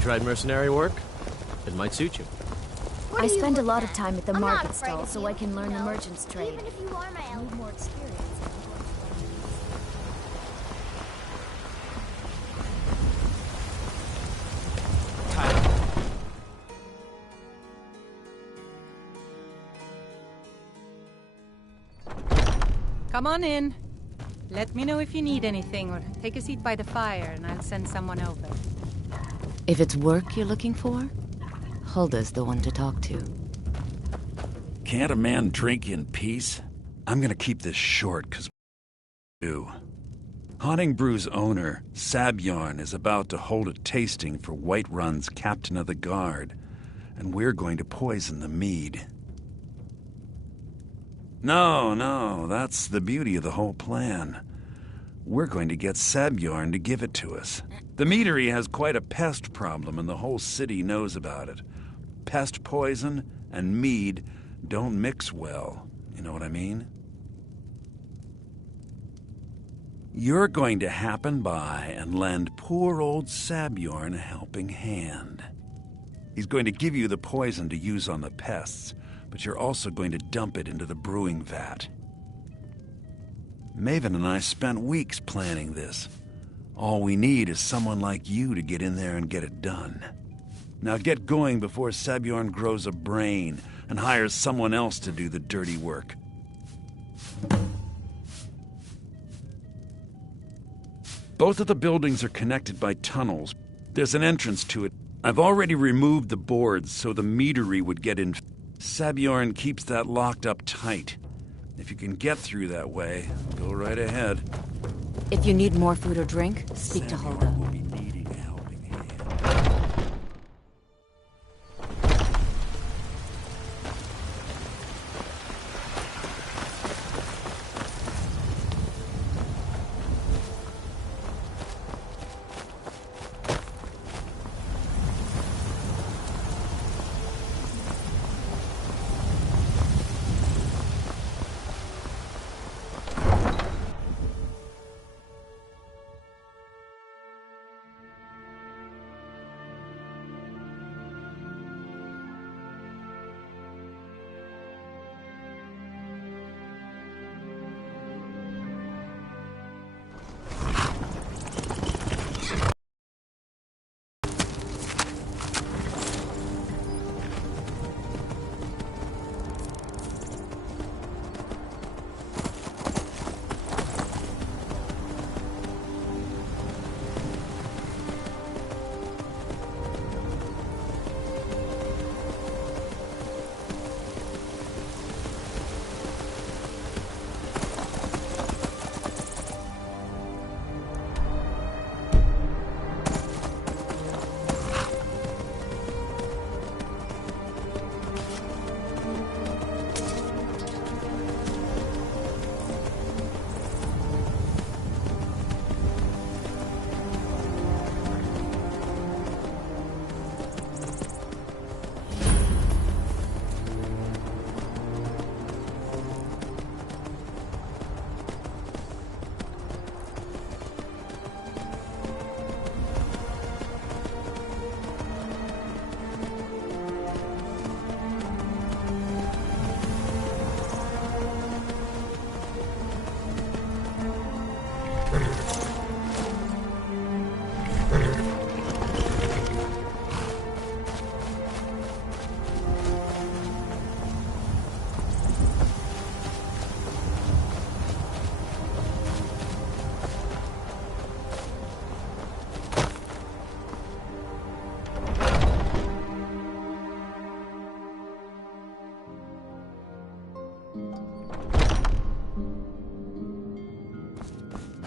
you tried mercenary work? It might suit you. I spend a lot of time at the I'm not market afraid stall of so you, I can learn the no. merchant's trade. Even if you are my I ally. need more experience. Come on in. Let me know if you need anything, or take a seat by the fire and I'll send someone over. If it's work you're looking for, Hulda's the one to talk to. Can't a man drink in peace? I'm gonna keep this short, cause do. Haunting Brew's owner, Sabjorn, is about to hold a tasting for Whiterun's Captain of the Guard, and we're going to poison the mead. No, that's the beauty of the whole plan. We're going to get Sabjorn to give it to us. The meadery has quite a pest problem, and the whole city knows about it. Pest poison and mead don't mix well, you know what I mean? You're going to happen by and lend poor old Sabjorn a helping hand. He's going to give you the poison to use on the pests, but you're also going to dump it into the brewing vat. Maven and I spent weeks planning this. All we need is someone like you to get in there and get it done. Now get going before Sabjorn grows a brain and hires someone else to do the dirty work. Both of the buildings are connected by tunnels. There's an entrance to it. I've already removed the boards so the meadery would get in. Sabjorn keeps that locked up tight. If you can get through that way, go right ahead. If you need more food or drink, speak to Hulda. Sabjorn will be needing a helping hand.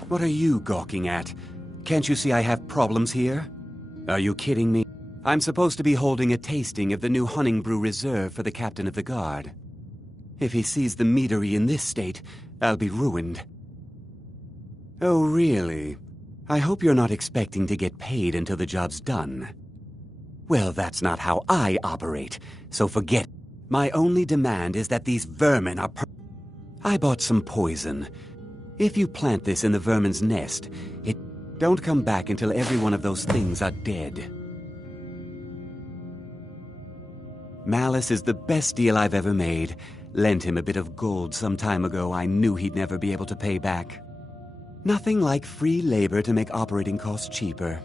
What are you gawking at? Can't you see I have problems here? Are you kidding me? I'm supposed to be holding a tasting of the new Honningbrew Reserve for the Captain of the Guard. If he sees the meadery in this state, I'll be ruined. Oh, really? I hope you're not expecting to get paid until the job's done. Well, that's not how I operate, so forget. My only demand is that these vermin are I bought some poison. If you plant this in the vermin's nest, don't come back until every one of those things are dead. Malice is the best deal I've ever made. Lent him a bit of gold some time ago I knew he'd never be able to pay back. Nothing like free labor to make operating costs cheaper.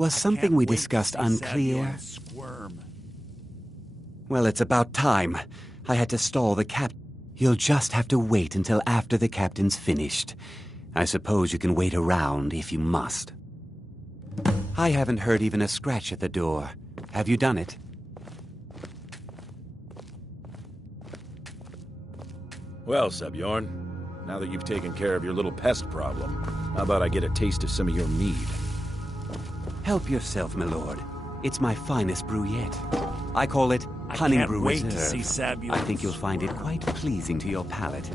Was something we discussed unclear? Squirm. Well, it's about time. I had to stall the cap. You'll just have to wait until after the captain's finished. I suppose you can wait around if you must. I haven't heard even a scratch at the door. Have you done it? Well, Sebjorn, now that you've taken care of your little pest problem, how about I get a taste of some of your mead? Help yourself, my lord. It's my finest brew yet. I call it Honey Brew wait Reserve. to see Sabulon's I think you'll find it quite pleasing to your palate.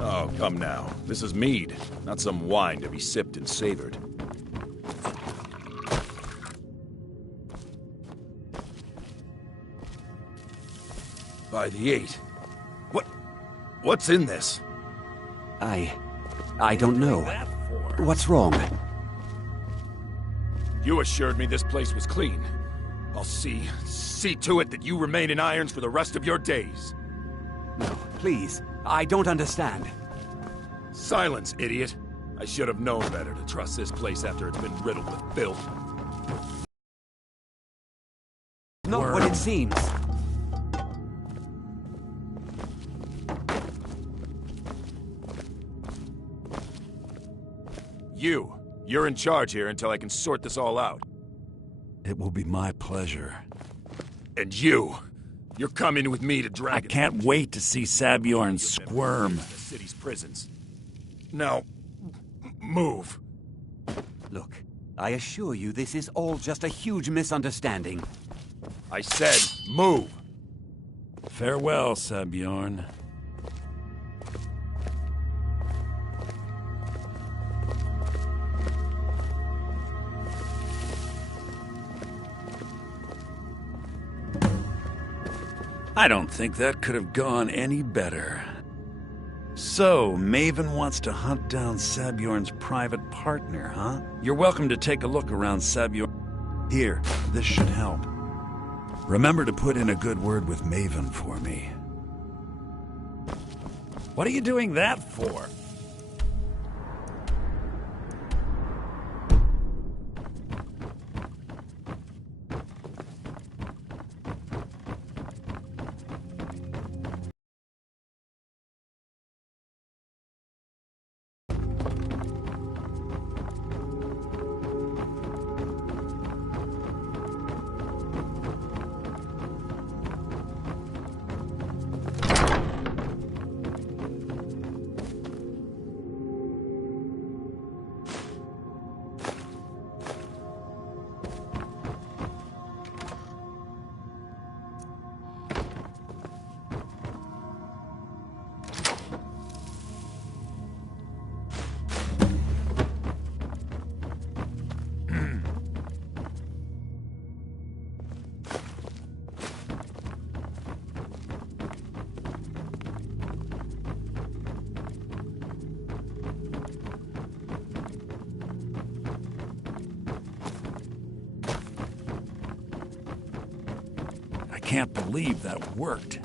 Oh, come now. This is mead, not some wine to be sipped and savored. By the 8. What's in this? I don't know. that for? What's wrong? You assured me this place was clean. I'll see to it that you remain in irons for the rest of your days. No, please. I don't understand. Silence, idiot. I should have known better to trust this place after it's been riddled with filth. Not what it seems. You're in charge here until I can sort this all out. It will be my pleasure. And you're coming with me to I Dragon. can't wait to see Sabjorn squirm. The city's prisons. Now, move. Look, I assure you this is all just a huge misunderstanding. I said, move. Farewell, Sabjorn. I don't think that could have gone any better. So, Maven wants to hunt down Sabjorn's private partner, huh? You're welcome to take a look around Sabjorn. Here, this should help. Remember to put in a good word with Maven for me. What are you doing that for? I can't believe that worked.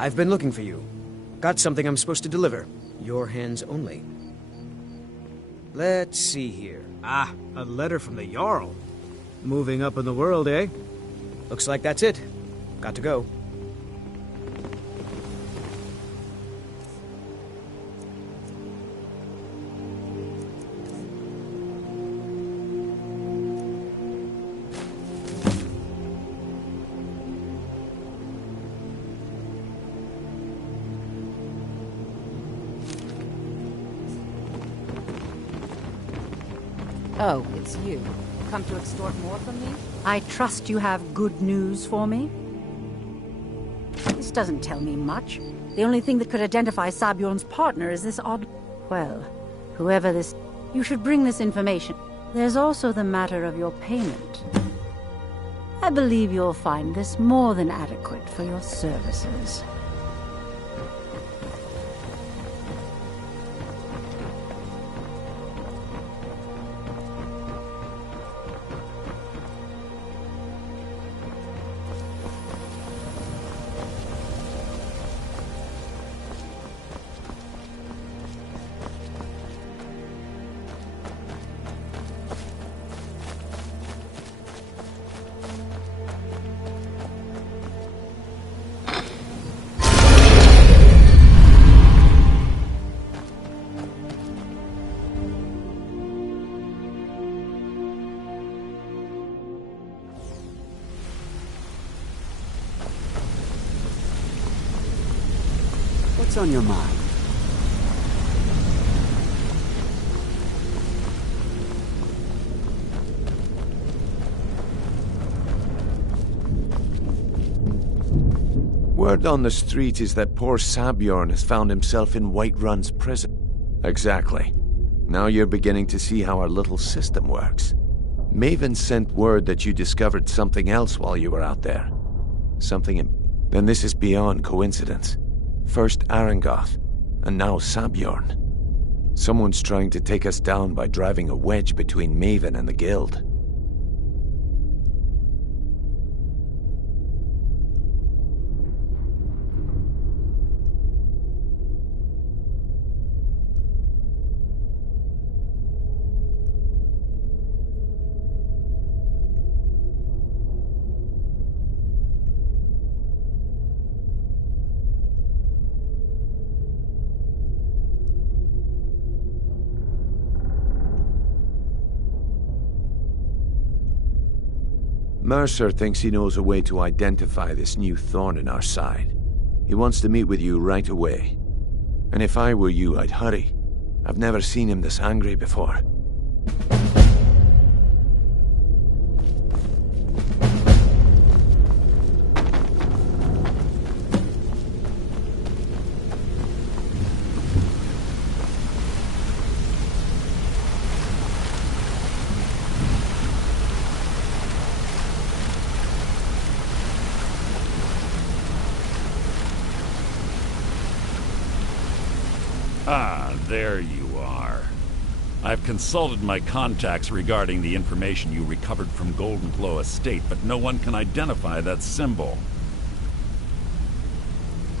I've been looking for you. Got something I'm supposed to deliver. Your hands only. Let's see here. Ah, a letter from the Jarl. Moving up in the world, eh? Looks like that's it. Got to go. Oh, it's you. Come to extort more from me? I trust you have good news for me? This doesn't tell me much. The only thing that could identify Sabjorn's partner is this odd... Well, whoever this... You should bring this information. There's also the matter of your payment. I believe you'll find this more than adequate for your services. What's on your mind? Word on the street is that poor Sabjorn has found himself in Whiterun's prison. Exactly. Now you're beginning to see how our little system works. Maven sent word that you discovered something else while you were out there. Then this is beyond coincidence. First Arangoth, and now Sabjorn. Someone's trying to take us down by driving a wedge between Maven and the Guild. Mercer thinks he knows a way to identify this new thorn in our side. He wants to meet with you right away. And if I were you, I'd hurry. I've never seen him this angry before. Ah, there you are. I've consulted my contacts regarding the information you recovered from Goldenclaw Estate, but no one can identify that symbol.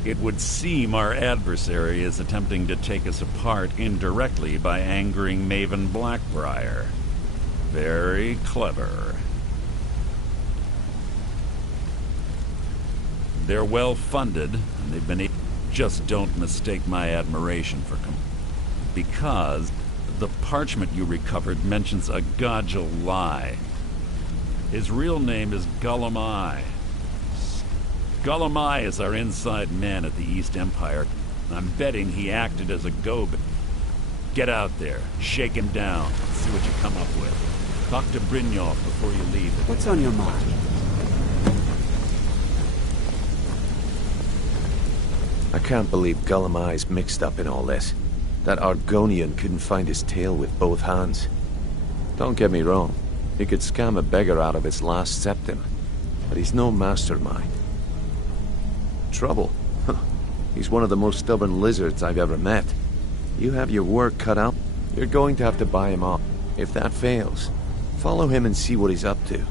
It would seem our adversary is attempting to take us apart indirectly by angering Maven Blackbriar. Very clever. They're well funded, and they've been able... Just don't mistake my admiration for because the parchment you recovered mentions a Godgel lie. His real name is Gullum Eye. Gullum Eye is our inside man at the East Empire. I'm betting he acted as a go-between. Get out there, shake him down, see what you come up with. Talk to Brynjolf before you leave. What's on your mind? I can't believe Gullum Eye's mixed up in all this. That Argonian couldn't find his tail with both hands. Don't get me wrong, he could scam a beggar out of his last septim, but he's no mastermind. Trouble? He's one of the most stubborn lizards I've ever met. You have your work cut out. You're going to have to buy him off. If that fails, follow him and see what he's up to.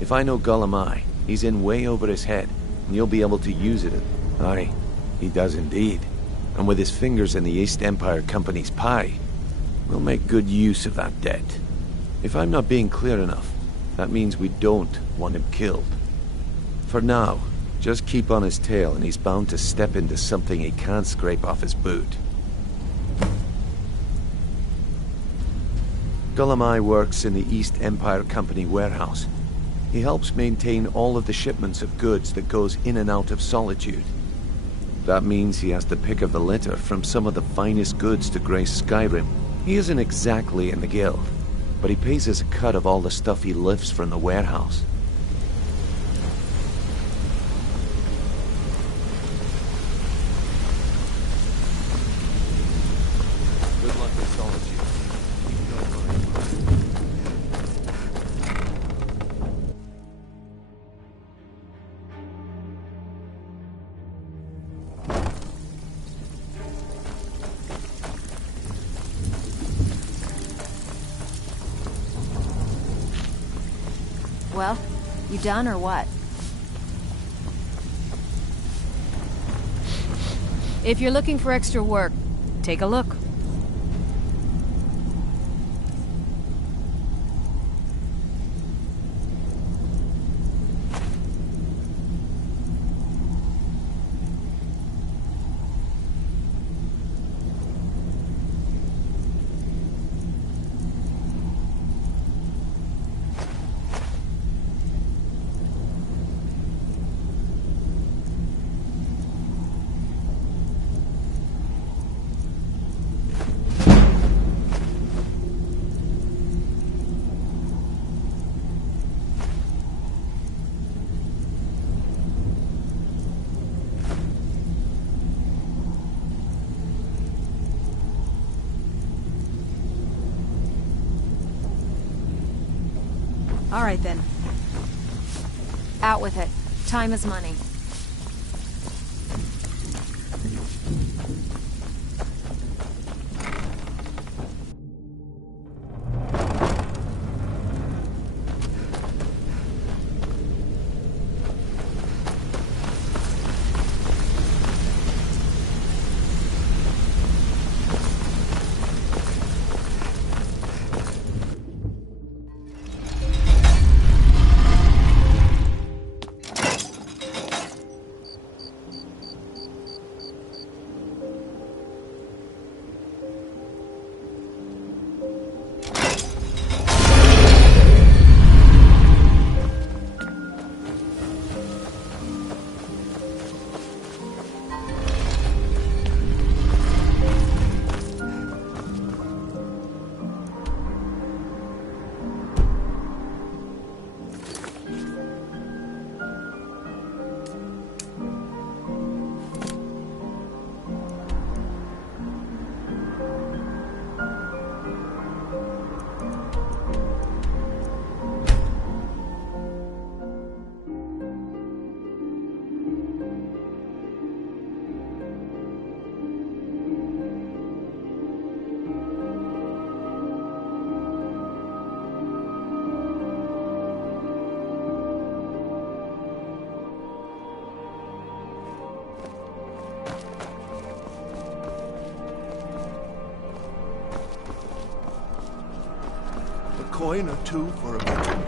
If I know Gullum Eye, he's in way over his head, and you'll be able to use it. Aye. He does indeed. And with his fingers in the East Empire Company's pie, we'll make good use of that debt. If I'm not being clear enough, that means we don't want him killed. For now, just keep on his tail and he's bound to step into something he can't scrape off his boot. Gullum Eye works in the East Empire Company warehouse. He helps maintain all of the shipments of goods that goes in and out of Solitude. That means he has to pick of the litter from some of the finest goods to grace Skyrim. He isn't exactly in the guild, but he pays us a cut of all the stuff he lifts from the warehouse. Good luck with Solitude. Well, you done or what? If you're looking for extra work, take a look. All right, then. Out with it. Time is money. Coin or two for a veteran.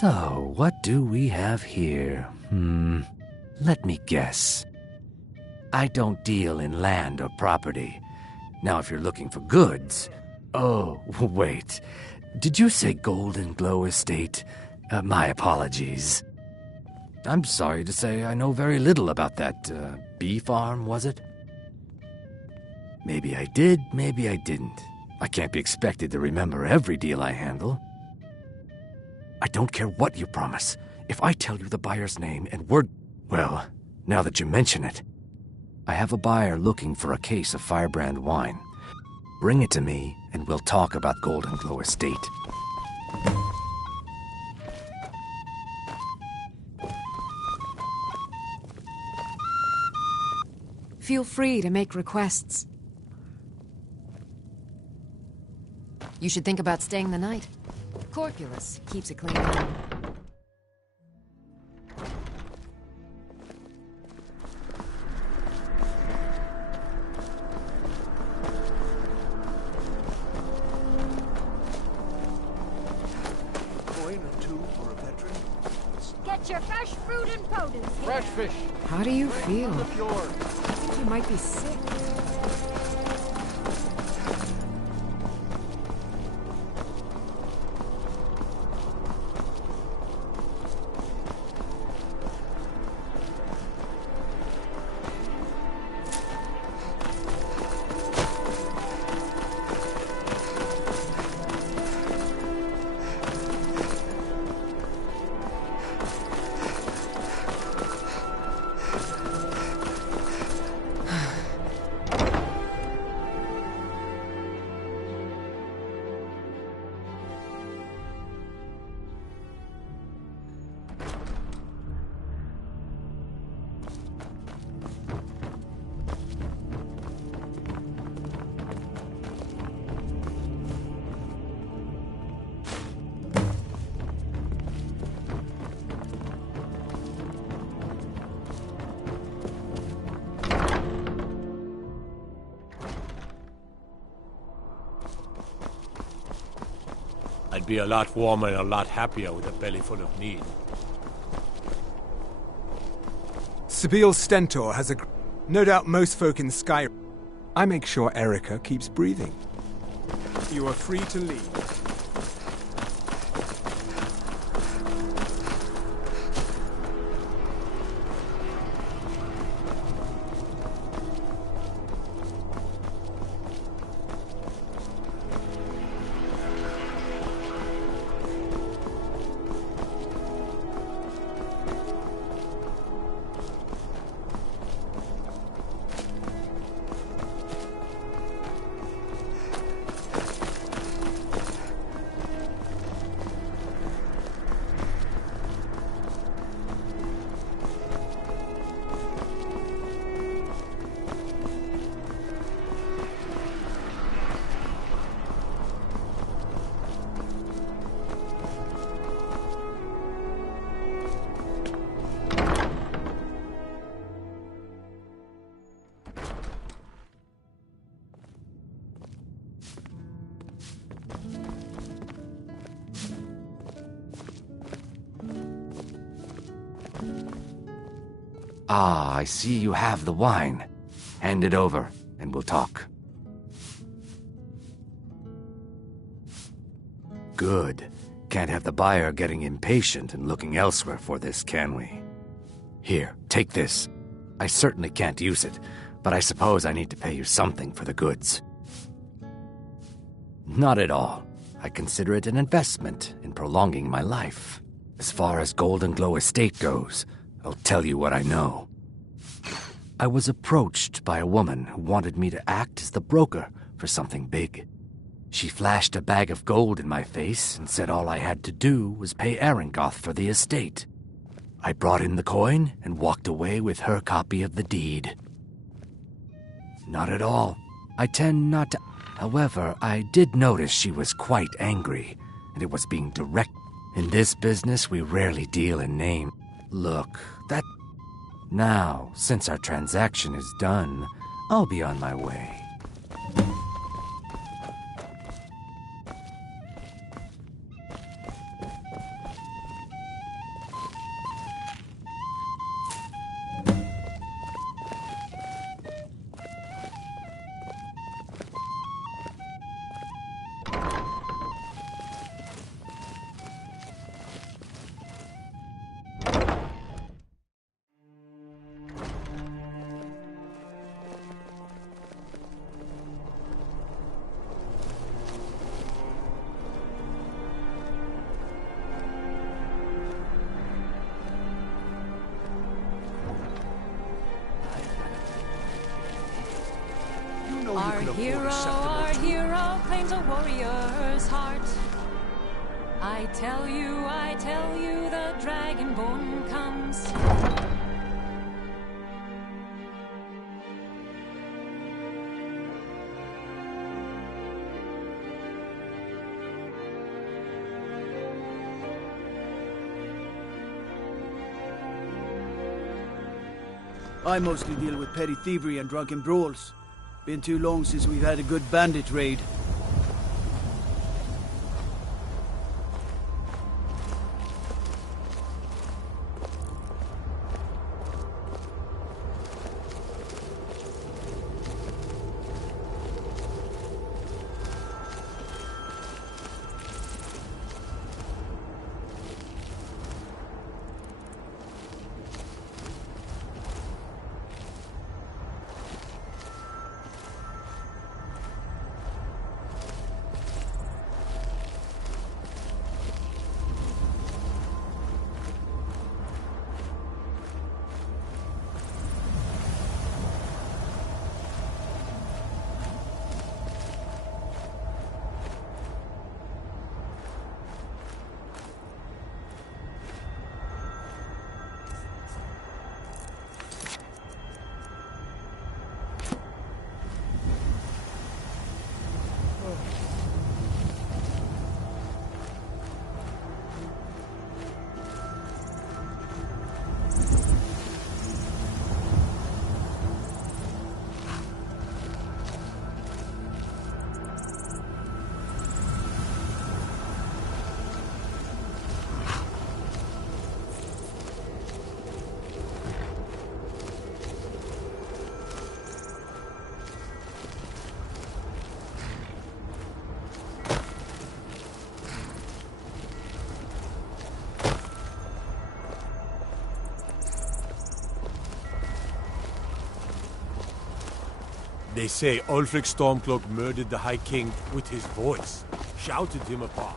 So, what do we have here? Let me guess. I don't deal in land or property. Now, if you're looking for goods... Oh, wait. Did you say Golden Glow Estate? My apologies. I'm sorry to say I know very little about that, bee farm, was it? Maybe I did, maybe I didn't. I can't be expected to remember every deal I handle. I don't care what you promise. If I tell you the buyer's name and word... Well, now that you mention it, I have a buyer looking for a case of Firebrand wine. Bring it to me, and we'll talk about Golden Glow Estate. Feel free to make requests. You should think about staying the night. Corculus keeps it clean. Get your fresh fruit and produce here. Fresh fish. How do you feel? The fjord. I think you might be sick. I'd be a lot warmer and a lot happier with a belly full of need. Sabine Stentor has a... No doubt most folk in Sky... I make sure Erica keeps breathing. You are free to leave. Ah, I see you have the wine. Hand it over, and we'll talk. Good. Can't have the buyer getting impatient and looking elsewhere for this, can we? Here, take this. I certainly can't use it, but I suppose I need to pay you something for the goods. Not at all. I consider it an investment in prolonging my life. As far as Golden Glow Estate goes, I'll tell you what I know. I was approached by a woman who wanted me to act as the broker for something big. She flashed a bag of gold in my face and said all I had to do was pay Arengoth for the estate. I brought in the coin and walked away with her copy of the deed. Not at all. I tend not to... However, I did notice she was quite angry, and it was being direct. In this business, we rarely deal in name. Look, that... Now, since our transaction is done, I'll be on my way. Our hero claims a warrior's heart. I tell you, the Dragonborn comes. I mostly deal with petty thievery and drunken brawls. Been too long since we've had a good bandit raid. They say Ulfric Stormcloak murdered the High King with his voice, shouted him apart.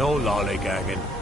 No lollygagging.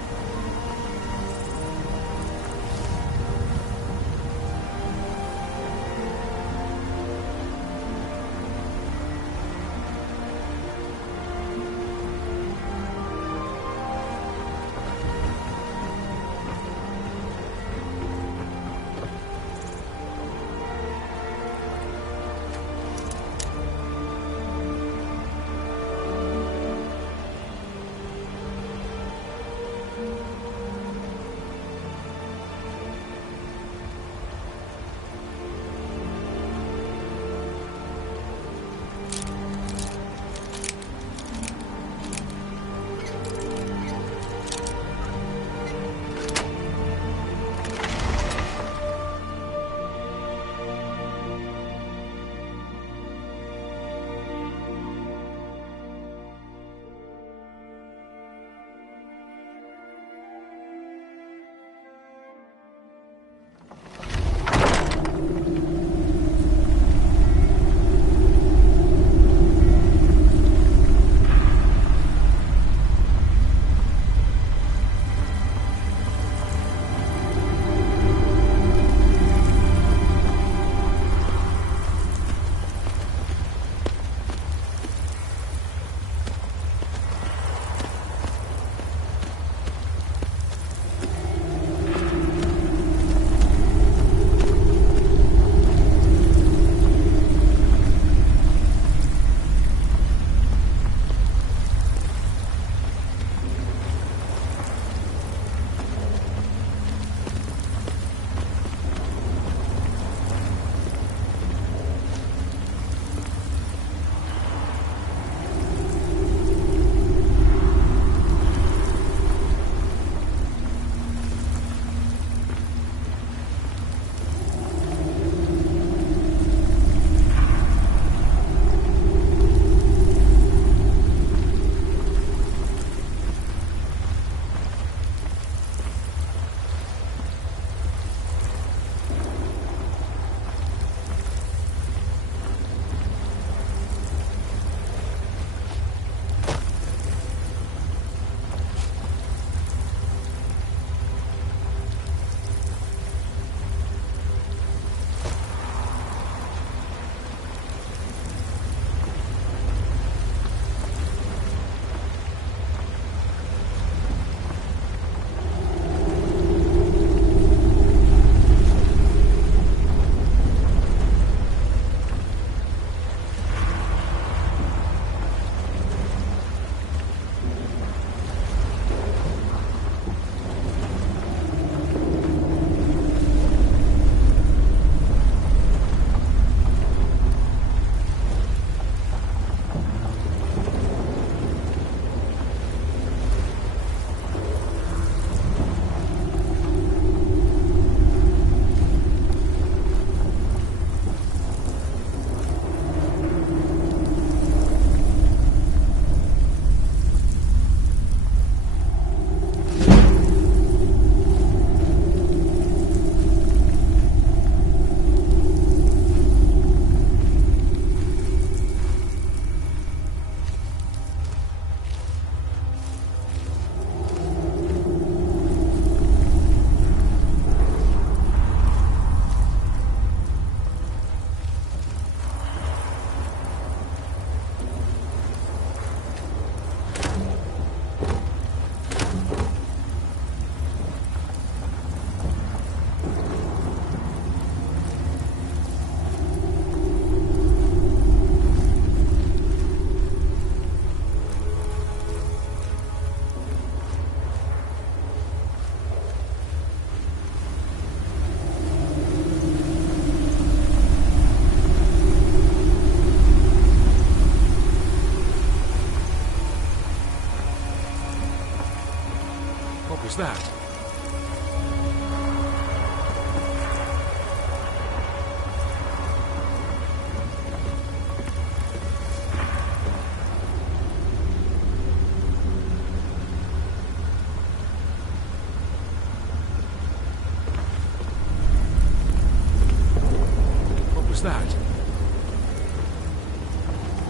was that?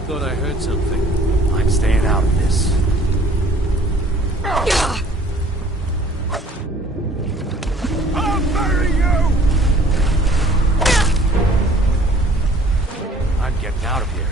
Thought I heard something. I'm staying out of this. I'll bury you! I'm getting out of here.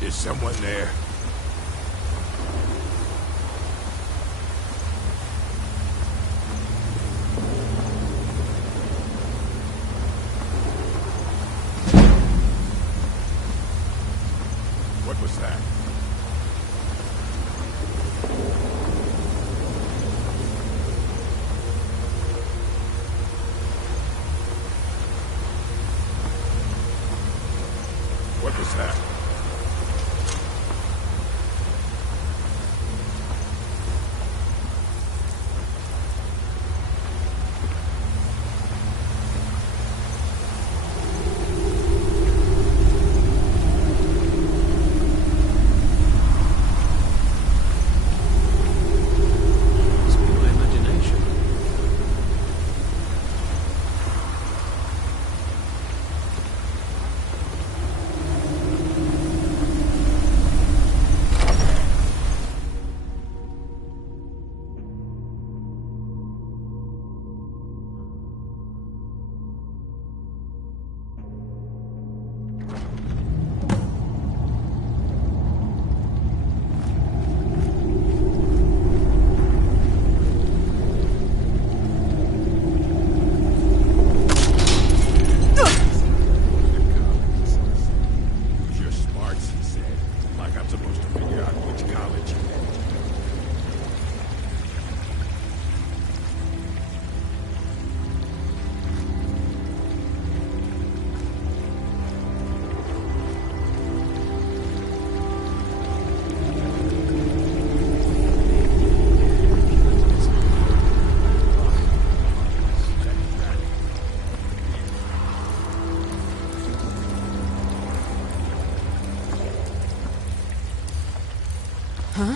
Is someone there? What was that? What was that? Huh?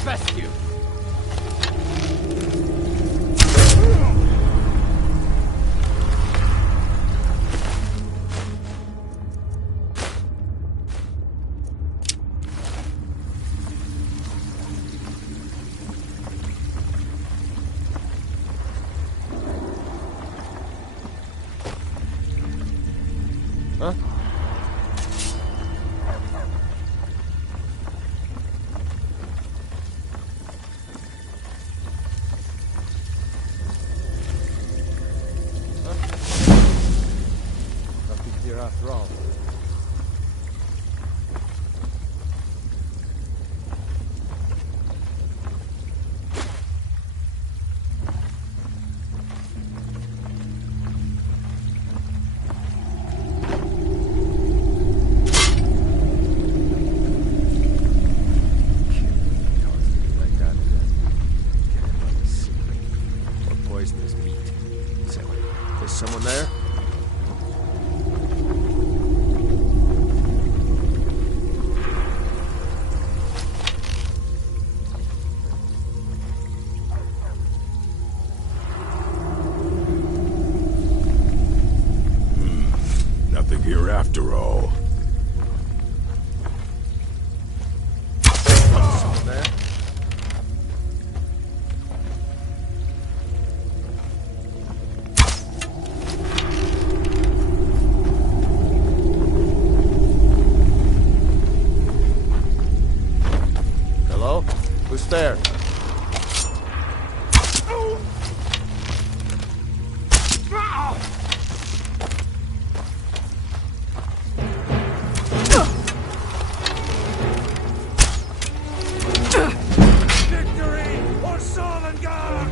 infest you! Huh? Nothing here after all. Poisonous meat. So, there's someone there? Nothing here after all. Someone there? Hello? Who's there? Victory or Sovngarde!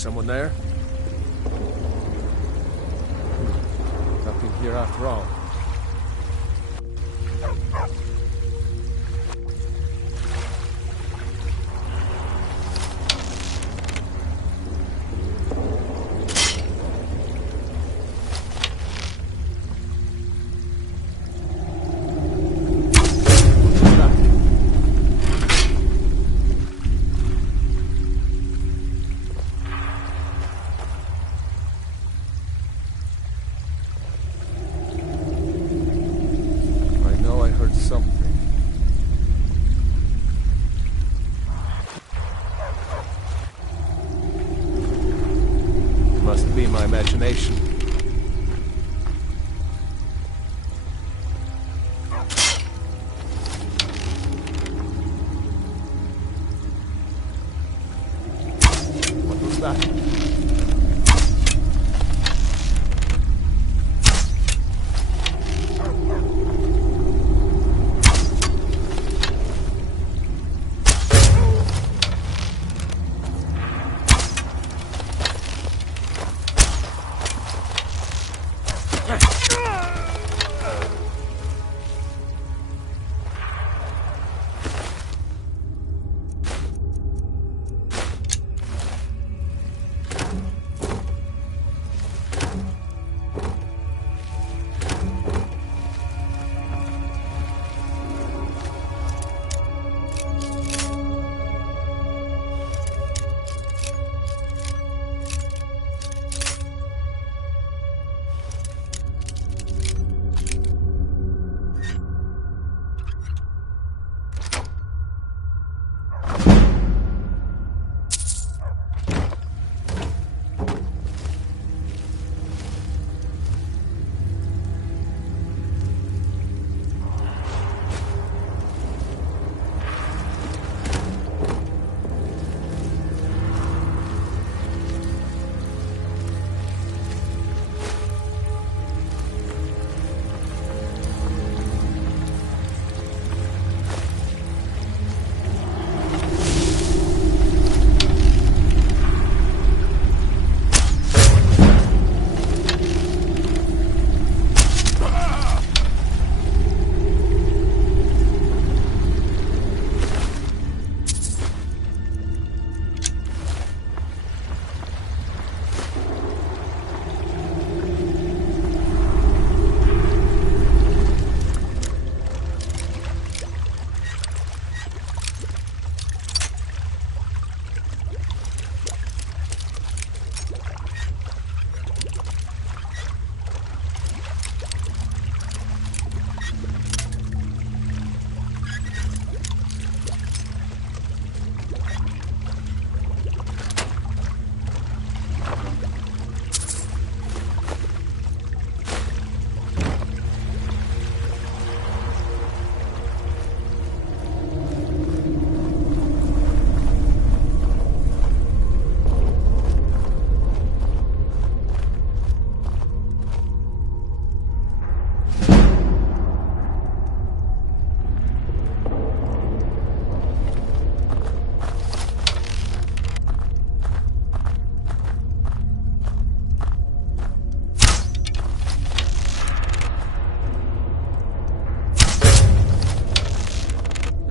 someone there? Nothing here after all. Something. Must be my imagination. What was that?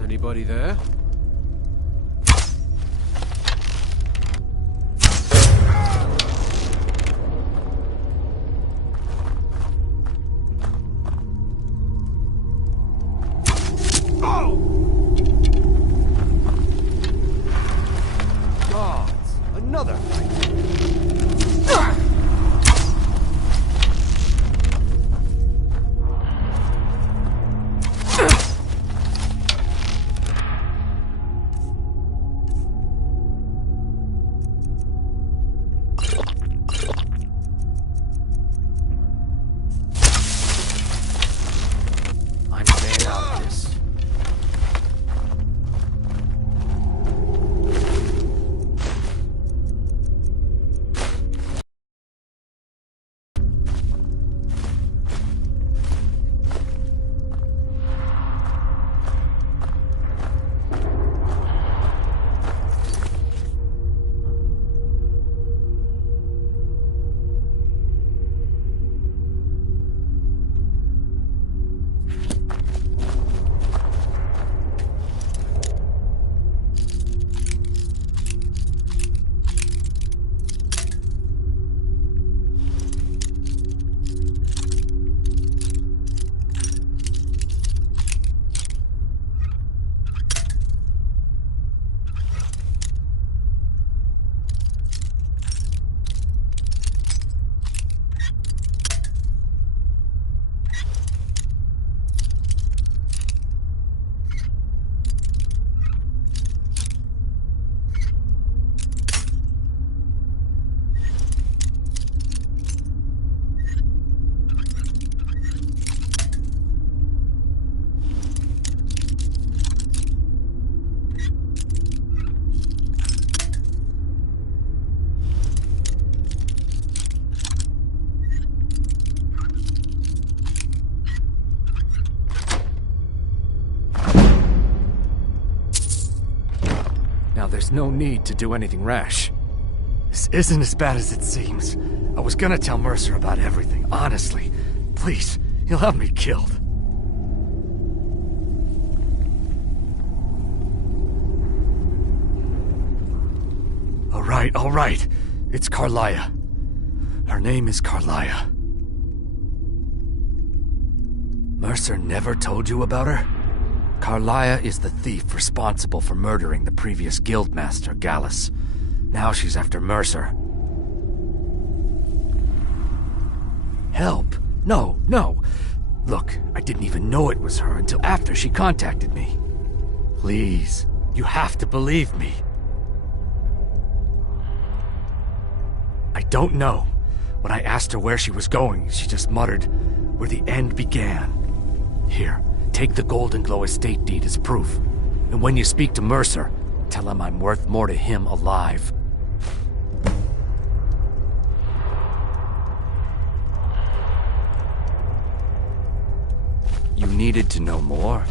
Anybody there? Gods! Another fight! Now, there's no need to do anything rash. This isn't as bad as it seems. I was gonna tell Mercer about everything, honestly. Please, he'll have me killed. All right. It's Carlia. Her name is Carlia. Mercer never told you about her? Carlia is the thief responsible for murdering the previous guildmaster, Gallus. Now she's after Mercer. Help? No. Look, I didn't even know it was her until after she contacted me. Please, you have to believe me. I don't know. When I asked her where she was going, she just muttered, "Where the end began." Here, take the Golden Glow estate deed as proof. And when you speak to Mercer, tell him I'm worth more to him alive. You needed to know more?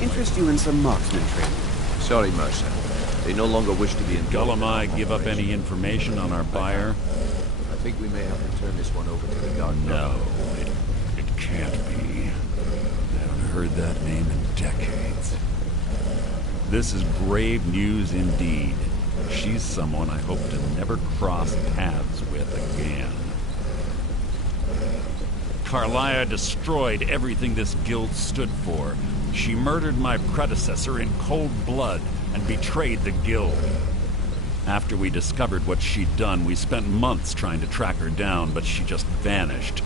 Interest you in some marksman training? Sorry, Mercer. They no longer wish to be involved. Gulamai give up any information on our buyer? I think we may have to turn this one over to the guard. No, it can't be. I haven't heard that name in decades. This is grave news indeed. She's someone I hope to never cross paths with again. Karliah destroyed everything this guild stood for. She murdered my predecessor in cold blood and betrayed the guild. After we discovered what she'd done, we spent months trying to track her down, but she just vanished.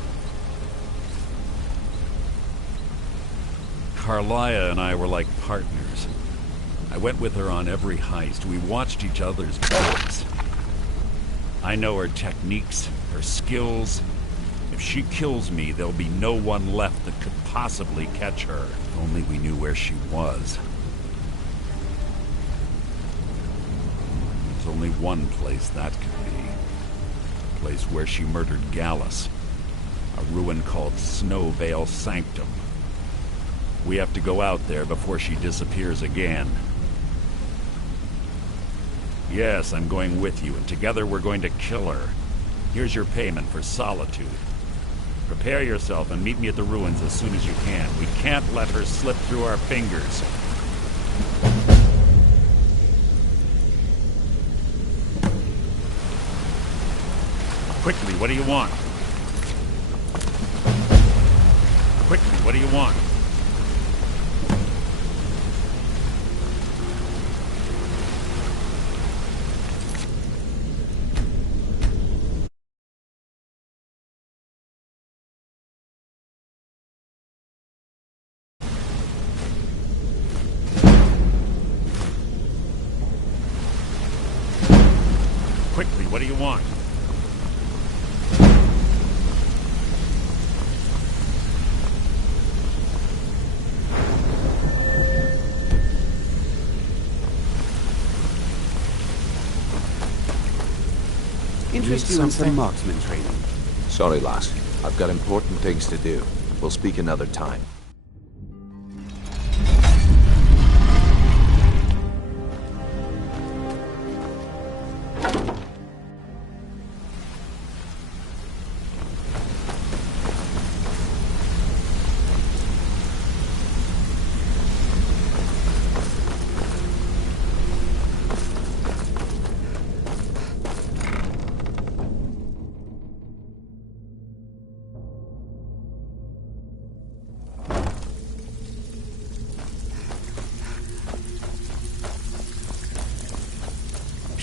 Karliah and I were like partners. I went with her on every heist. We watched each other's backs. I know her techniques, her skills. If she kills me, there'll be no one left that could possibly catch her. If only we knew where she was. There's only one place that could be. A place where she murdered Gallus. A ruin called Snowvale Sanctum. We have to go out there before she disappears again. Yes, I'm going with you, and together we're going to kill her. Here's your payment for solitude. Prepare yourself and meet me at the ruins as soon as you can. We can't let her slip through our fingers. Quickly, what do you want? Quickly, what do you want? Quickly, what do you want? Interest you in some marksman training? Sorry, lass. I've got important things to do. We'll speak another time.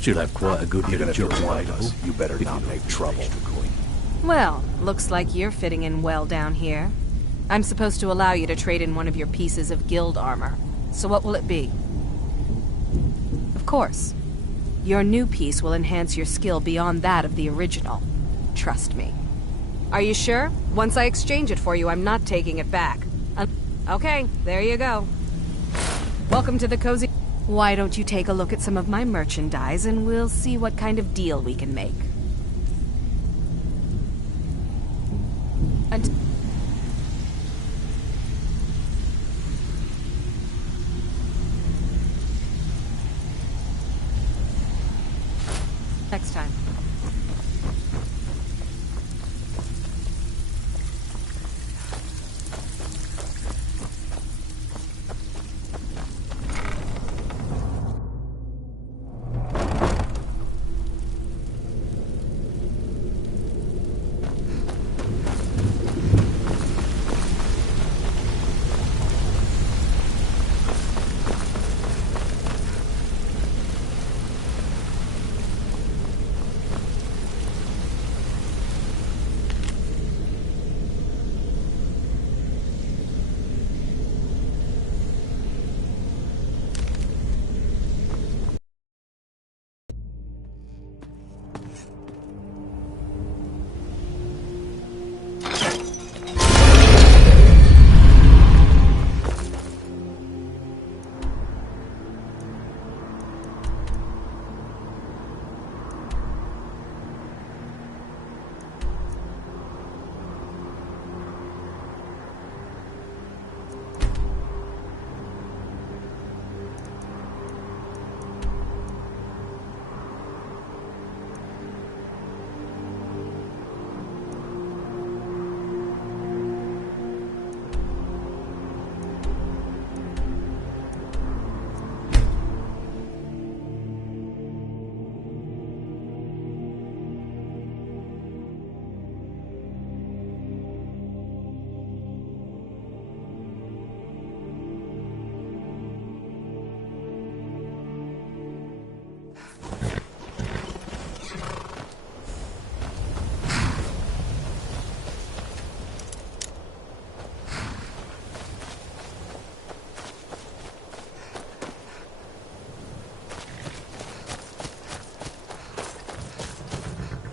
Should have quite a good bit of justifiable. You better not make trouble. Well, looks like you're fitting in well down here. I'm supposed to allow you to trade in one of your pieces of guild armor. So what will it be? Of course. Your new piece will enhance your skill beyond that of the original. Trust me. Are you sure? Once I exchange it for you, I'm not taking it back. Okay, there you go. Welcome to the cozy... Why don't you take a look at some of my merchandise and we'll see what kind of deal we can make. Next time.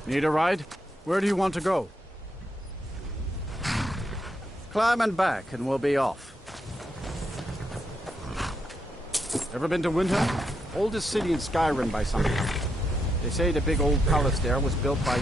Need a ride? Where do you want to go? Climb and back, and we'll be off. Ever been to Windhelm? Oldest city in Skyrim by some count. They say the big old palace there was built by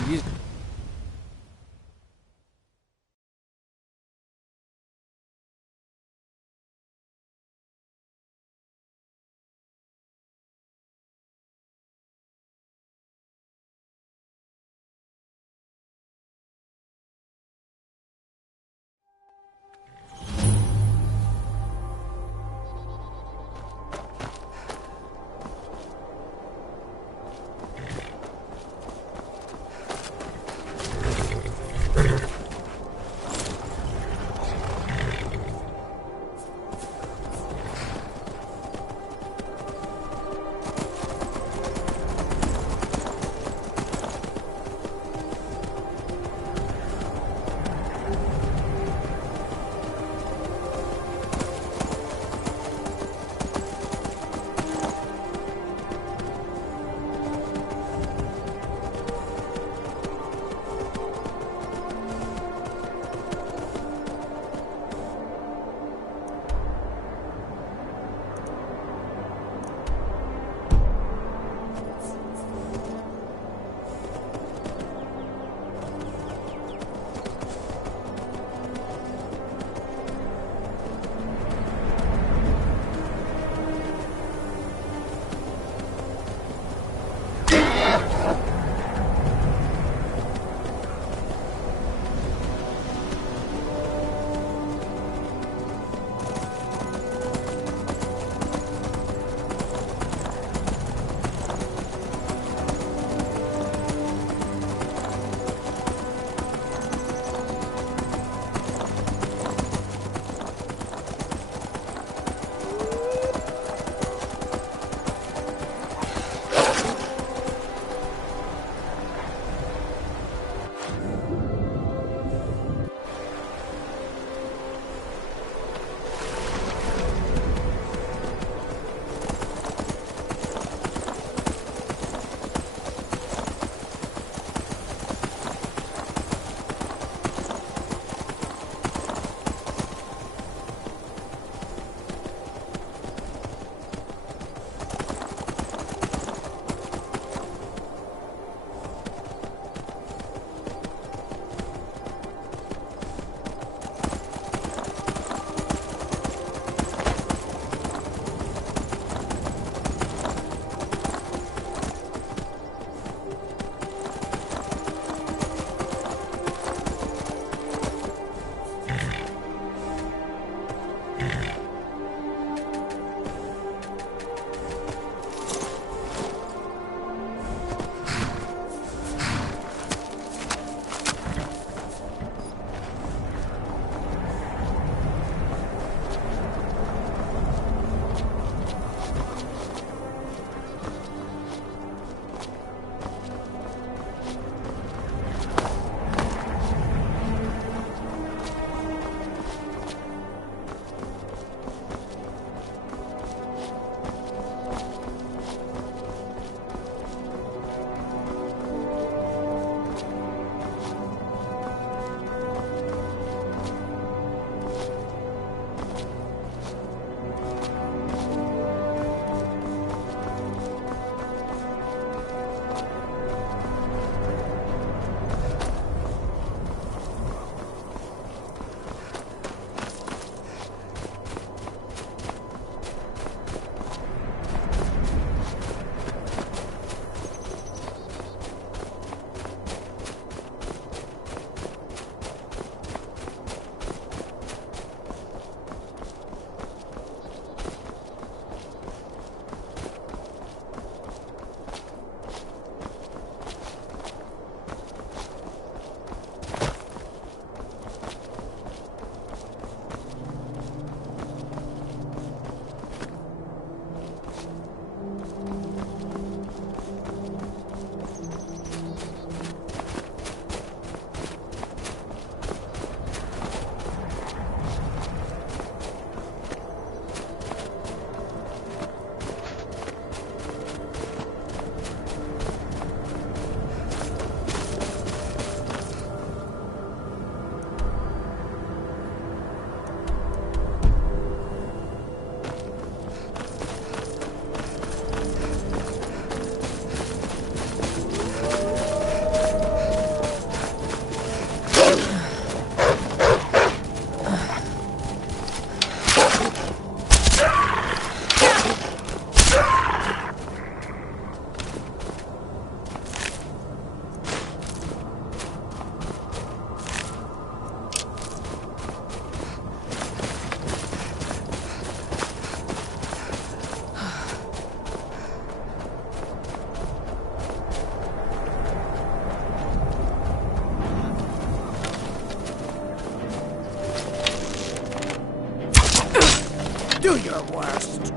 first.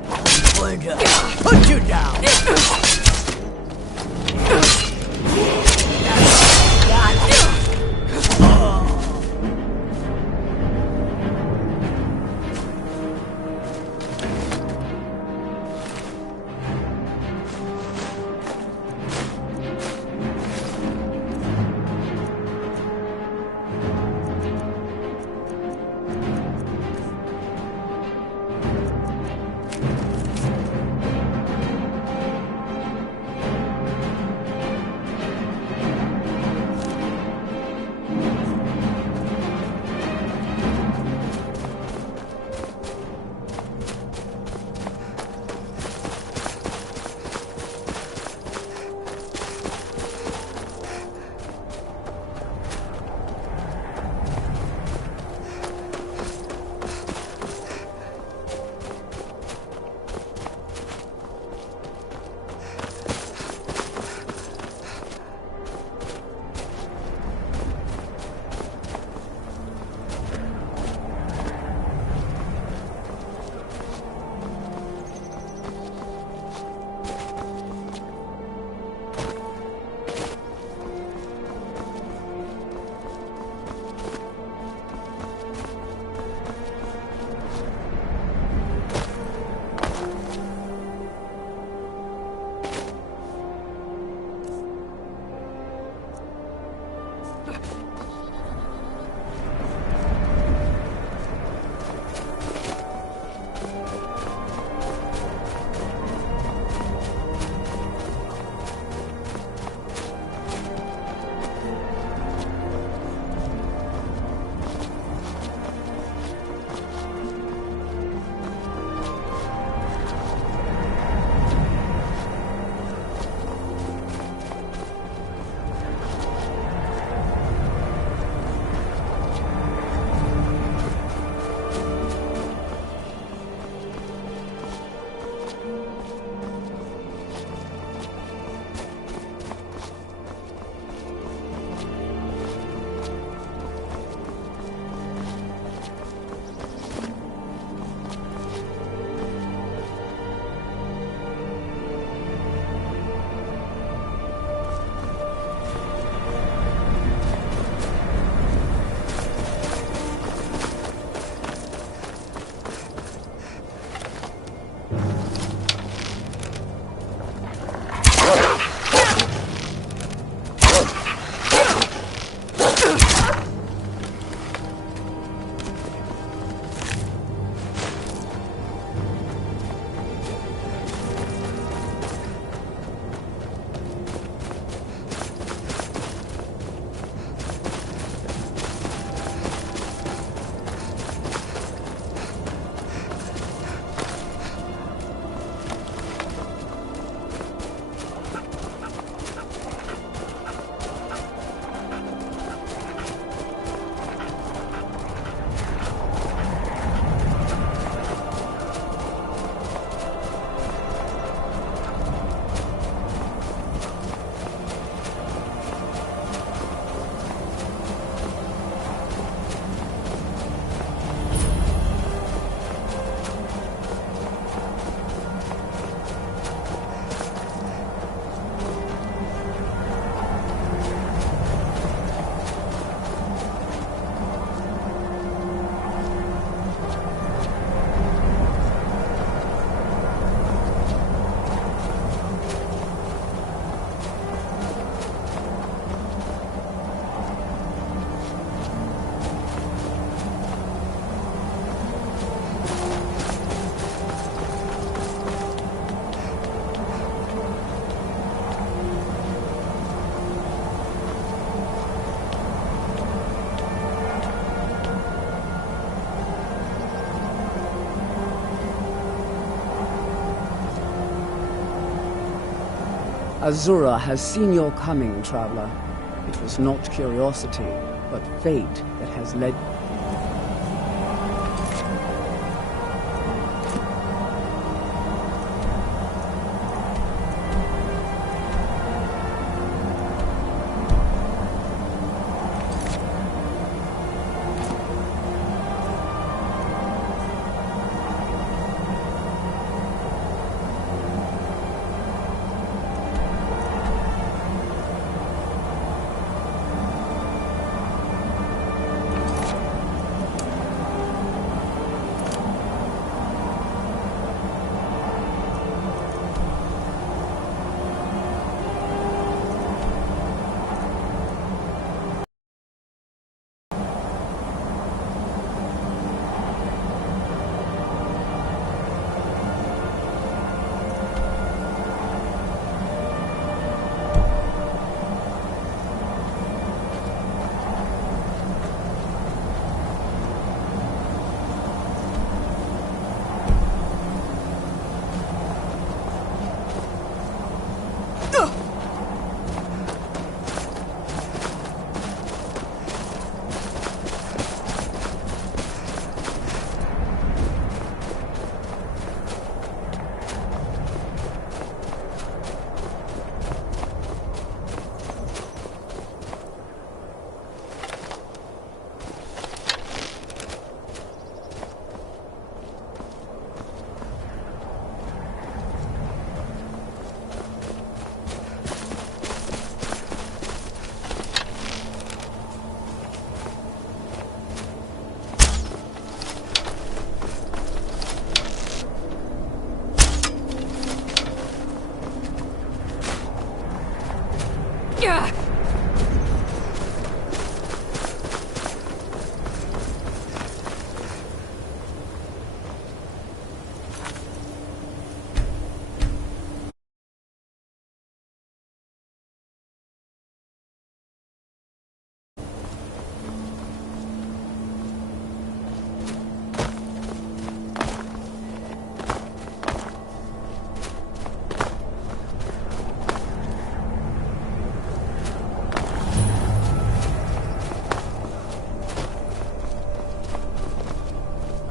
Put you down. Azura has seen your coming, traveler. It was not curiosity, but fate that has led...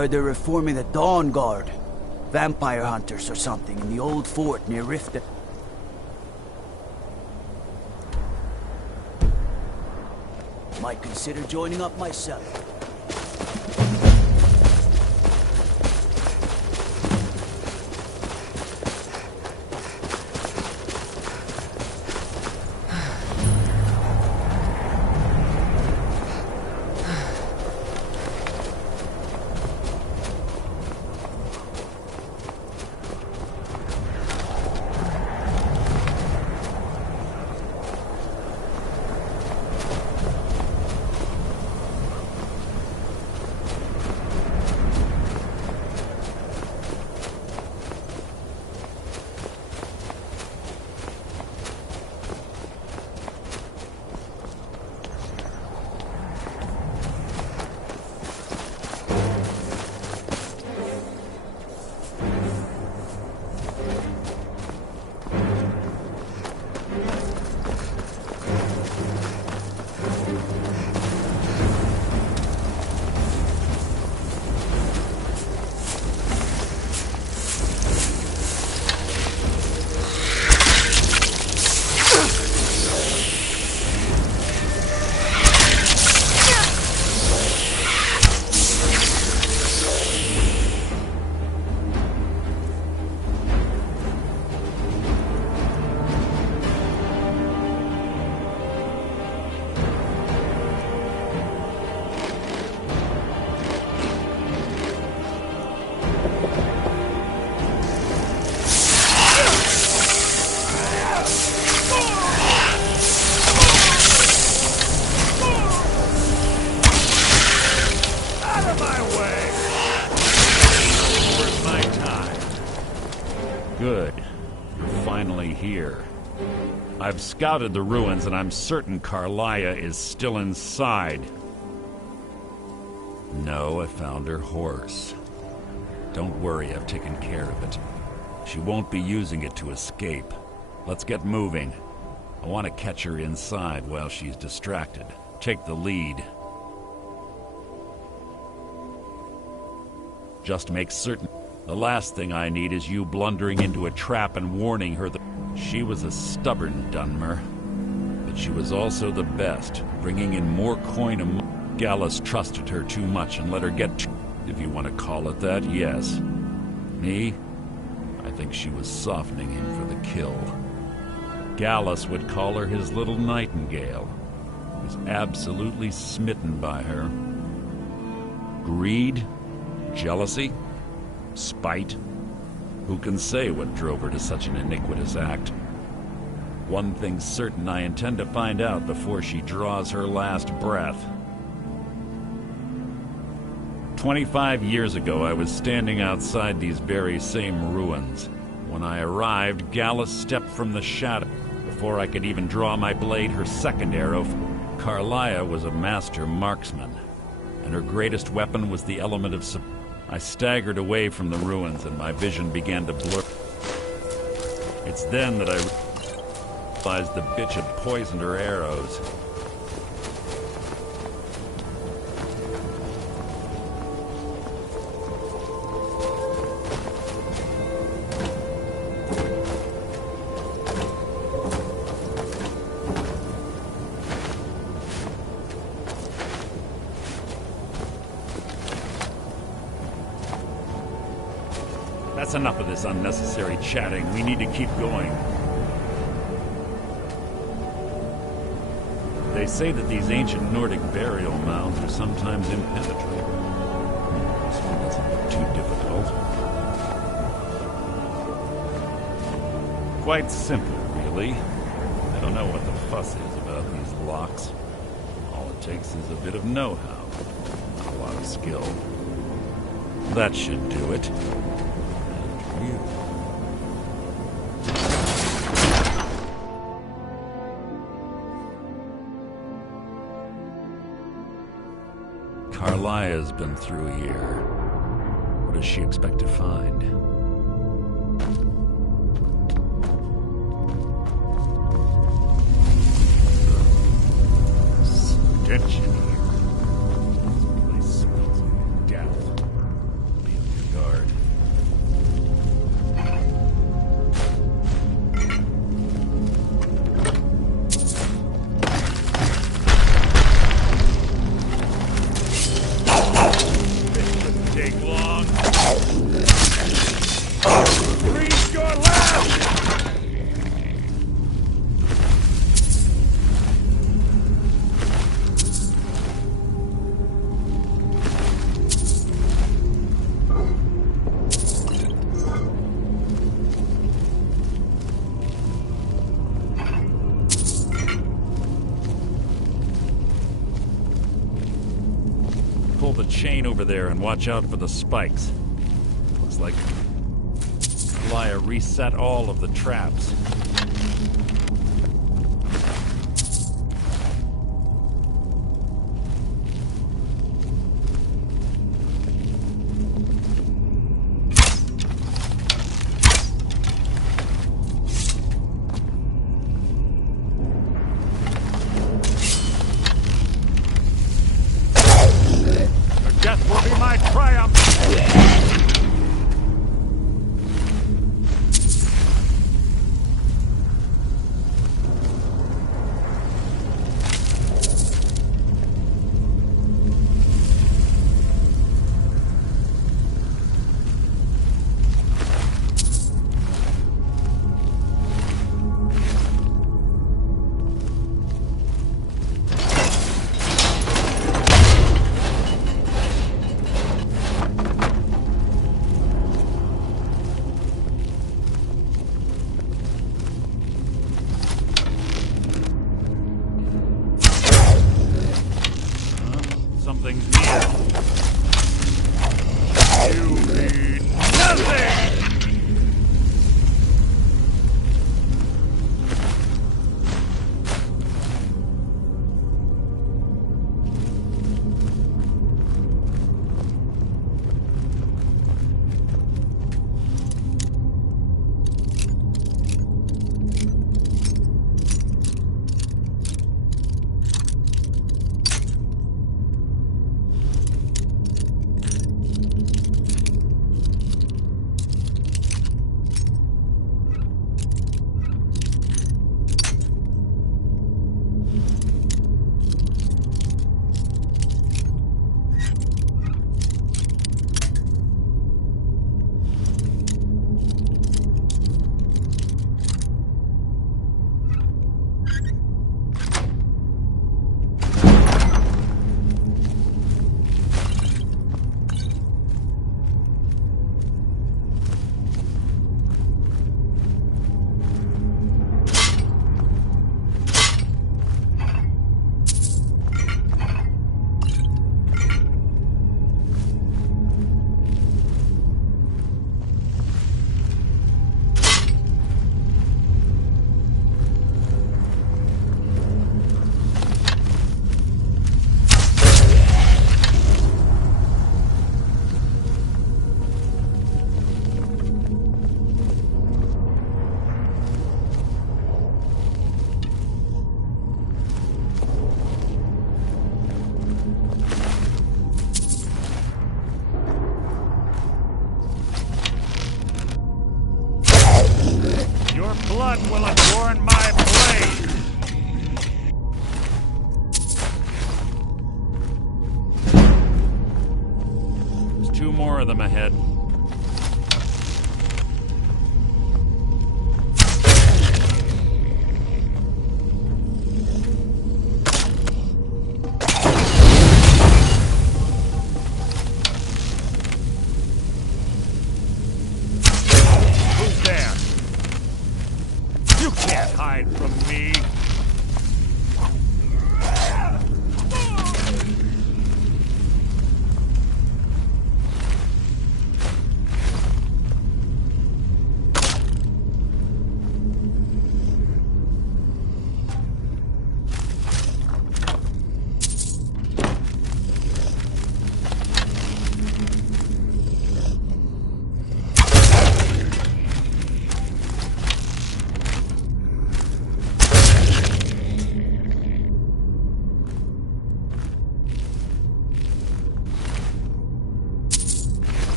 Heard they're reforming the Dawn Guard. Vampire hunters or something in the old fort near Riften. Might consider joining up myself. Good. You're finally here. I've scouted the ruins and I'm certain Karliah is still inside. No, I found her horse. Don't worry, I've taken care of it. She won't be using it to escape. Let's get moving. I want to catch her inside while she's distracted. Take the lead. Just make certain. The last thing I need is you blundering into a trap and warning her that she was a stubborn Dunmer. But she was also the best, bringing in more coin. Gallus trusted her too much and let her get, if you want to call it that, yes. Me? I think she was softening him for the kill. Gallus would call her his little nightingale. He was absolutely smitten by her. Greed? Jealousy? Spite? Who can say what drove her to such an iniquitous act? One thing's certain, I intend to find out before she draws her last breath. 25 years ago, I was standing outside these very same ruins. When I arrived, Gallus stepped from the shadow. Before I could even draw my blade, her second arrow. Karliah was a master marksman, and her greatest weapon was the element of surprise. I staggered away from the ruins and my vision began to blur. It's then that I realized the bitch had poisoned her arrows. That's enough of this unnecessary chatting. We need to keep going. They say that these ancient Nordic burial mounds are sometimes impenetrable. This one doesn't look too difficult. Quite simple, really. I don't know what the fuss is about these locks. All it takes is a bit of know-how, not a lot of skill. That should do it. Karliah's been through here. What does she expect to find? Stench in here. This place smells like death. the chain over there and watch out for the spikes. Looks like Laya reset all of the traps. Death will be my triumph! Something's near. You mean nothing! Your blood will adorn my blade! There's two more of them ahead. Who's there? You can't hide from me!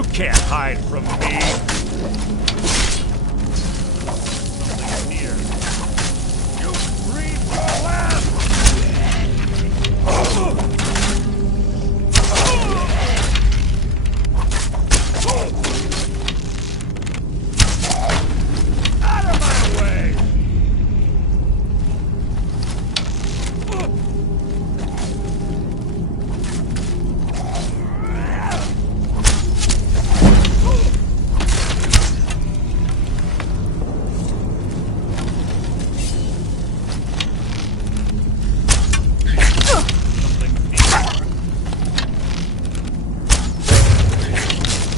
You can't hide from me! Something near. You breathe your last! Out of my way!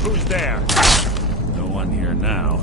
Who's there? No one here now.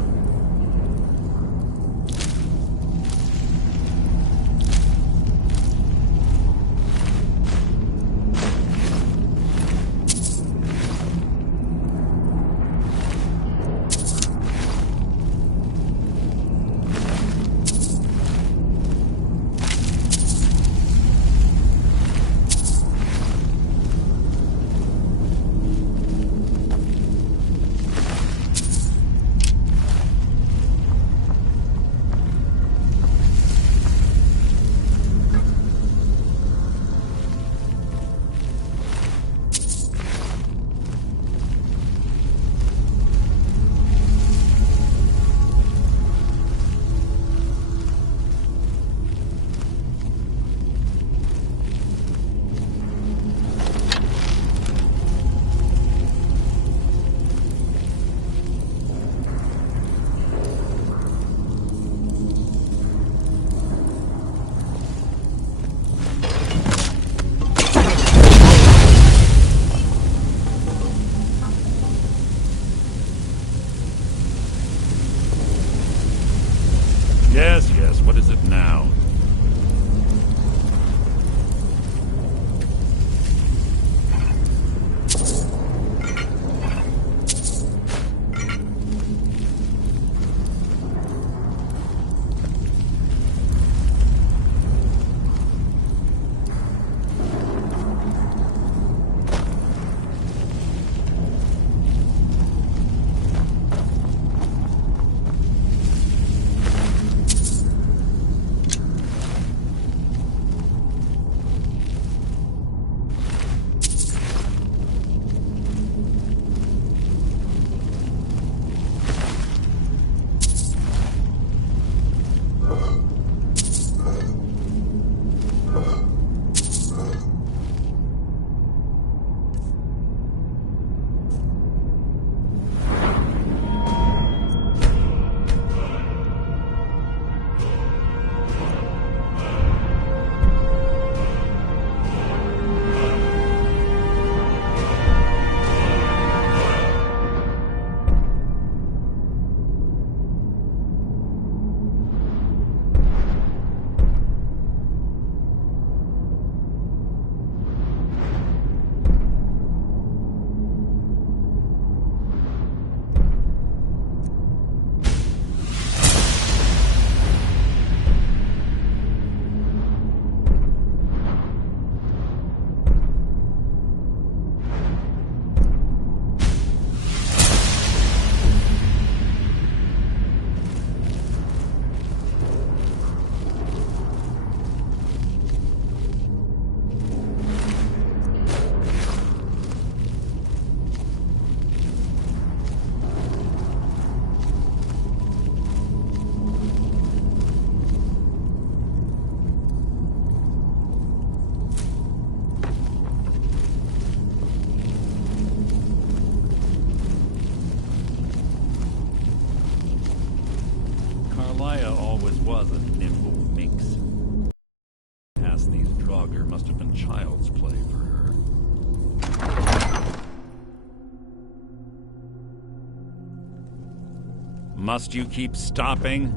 Yes, what is it now? Carlia always was a nimble minx. Past these Draugr must have been child's play for her. Must you keep stopping?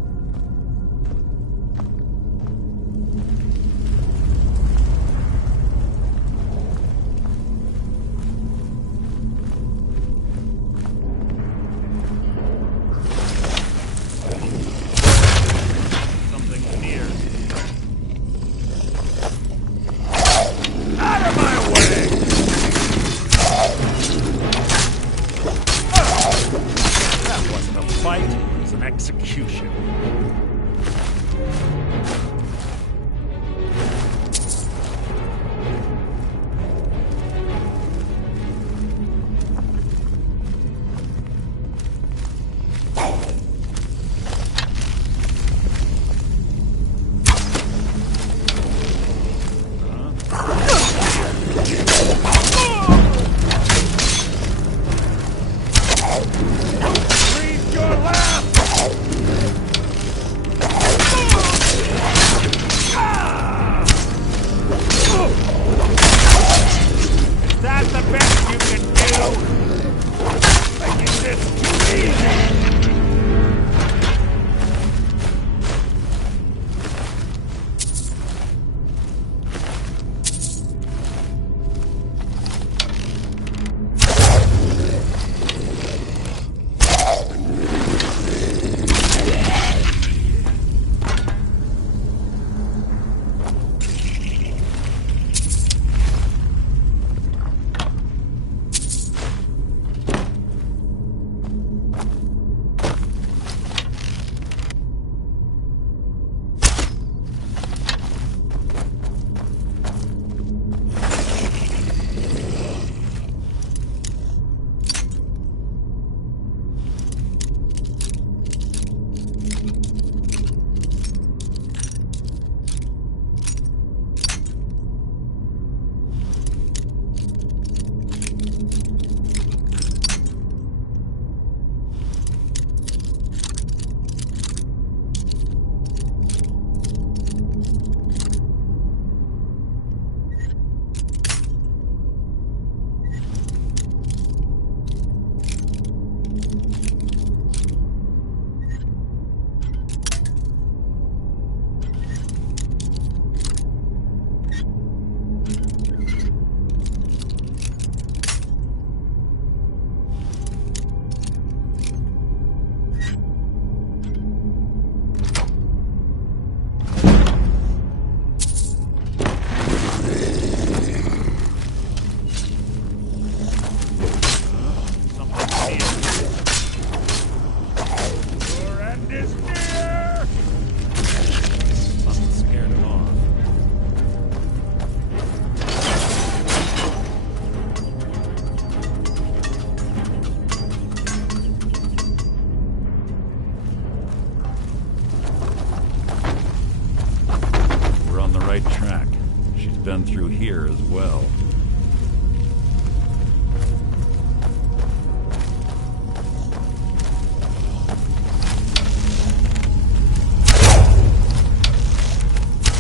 here as well.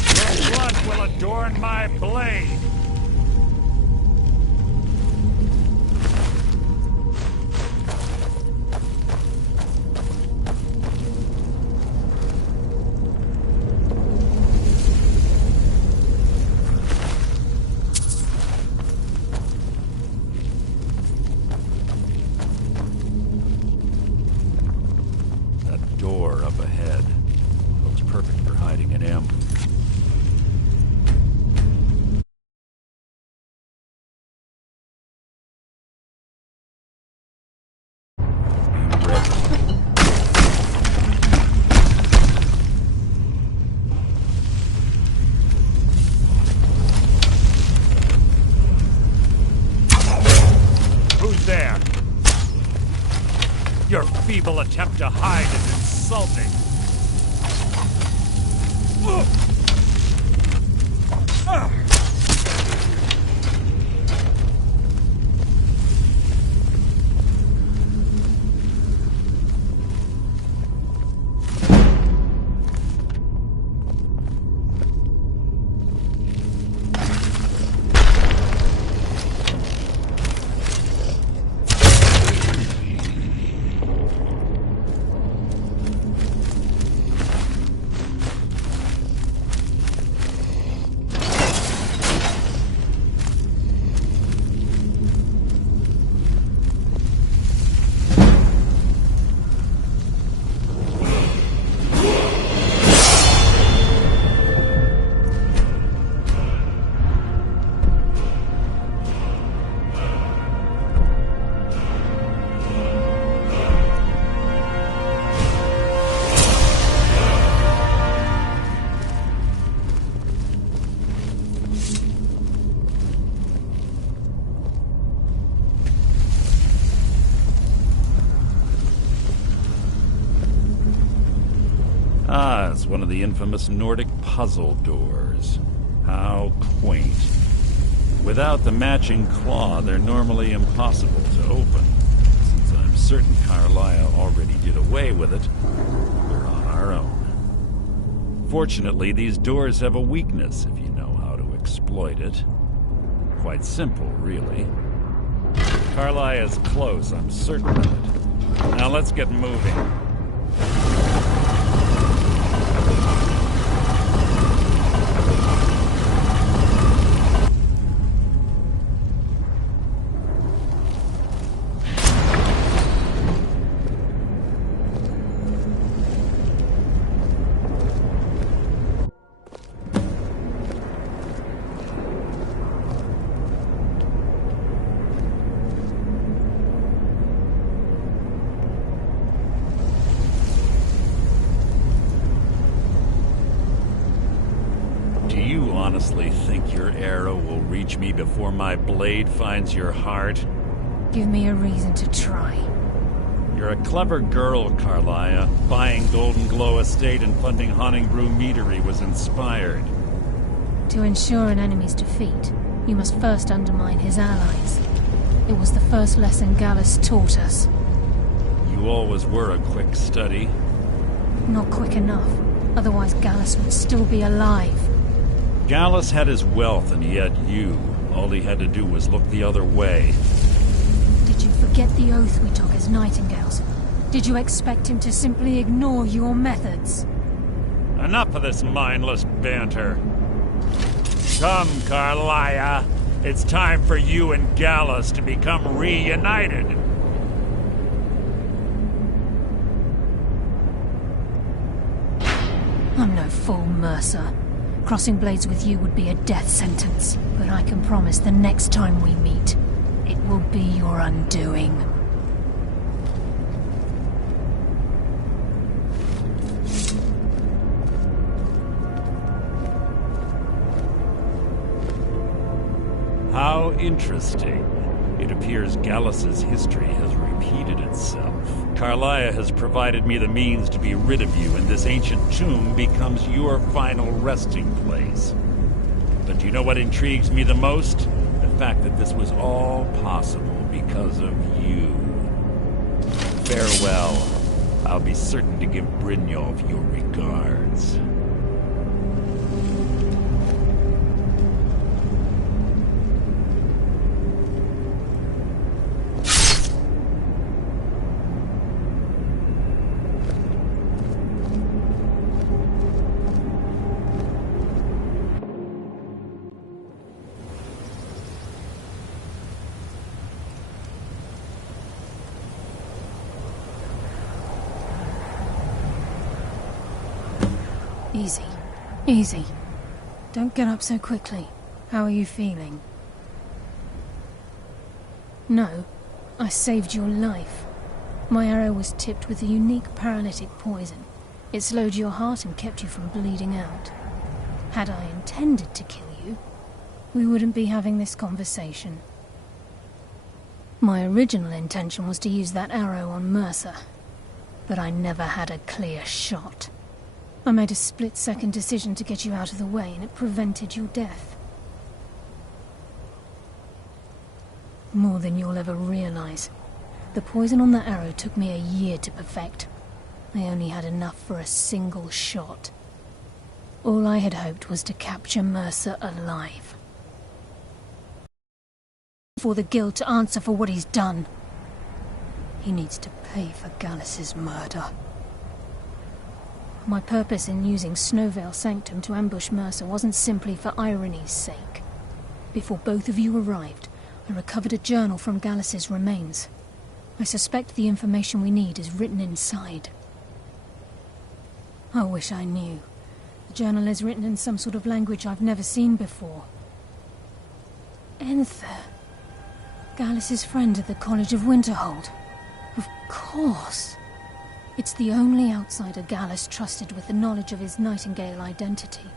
Your blood will adorn my blade. Door up ahead. Looks perfect for hiding an ambush. Be ready. Who's there? Your feeble attempt to hide is insulting. Ah, it's one of the infamous Nordic puzzle doors. How quaint. Without the matching claw, they're normally impossible to open. Since I'm certain Carlia already did away with it, we're on our own. Fortunately, these doors have a weakness if you know how to exploit it. Quite simple, really. Carlia is close, I'm certain of it. Now let's get moving. Honestly think your arrow will reach me before my blade finds your heart? Give me a reason to try. You're a clever girl, Carlia. Buying Golden Glow Estate and funding Honningbrew Meadery was inspired. To ensure an enemy's defeat, you must first undermine his allies. It was the first lesson Gallus taught us. You always were a quick study. Not quick enough. Otherwise Gallus would still be alive. Gallus had his wealth, and he had you. All he had to do was look the other way. Did you forget the oath we took as Nightingales? Did you expect him to simply ignore your methods? Enough of this mindless banter. Come, Carlia. It's time for you and Gallus to become reunited. I'm no fool, Mercer. Crossing blades with you would be a death sentence, but I can promise the next time we meet, it will be your undoing. How interesting. It appears Gallus's history has repeated itself. Carlia has provided me the means to be rid of you, and this ancient tomb becomes your final resting place. But do you know what intrigues me the most? The fact that this was all possible because of you. Farewell. I'll be certain to give Brynjolf your regards. Easy. Easy. Don't get up so quickly. How are you feeling? No. I saved your life. My arrow was tipped with a unique paralytic poison. It slowed your heart and kept you from bleeding out. Had I intended to kill you, we wouldn't be having this conversation. My original intention was to use that arrow on Mercer, but I never had a clear shot. I made a split-second decision to get you out of the way, and it prevented your death. More than you'll ever realize. The poison on that arrow took me a year to perfect. I only had enough for a single shot. All I had hoped was to capture Mercer alive. For the guild to answer for what he's done. He needs to pay for Gallus's murder. My purpose in using Snowvale Sanctum to ambush Mercer wasn't simply for irony's sake. Before both of you arrived, I recovered a journal from Gallus's remains. I suspect the information we need is written inside. I wish I knew. The journal is written in some sort of language I've never seen before. Enther. Gallus's friend at the College of Winterhold. Of course. It's the only outsider Gallus trusted with the knowledge of his Nightingale identity.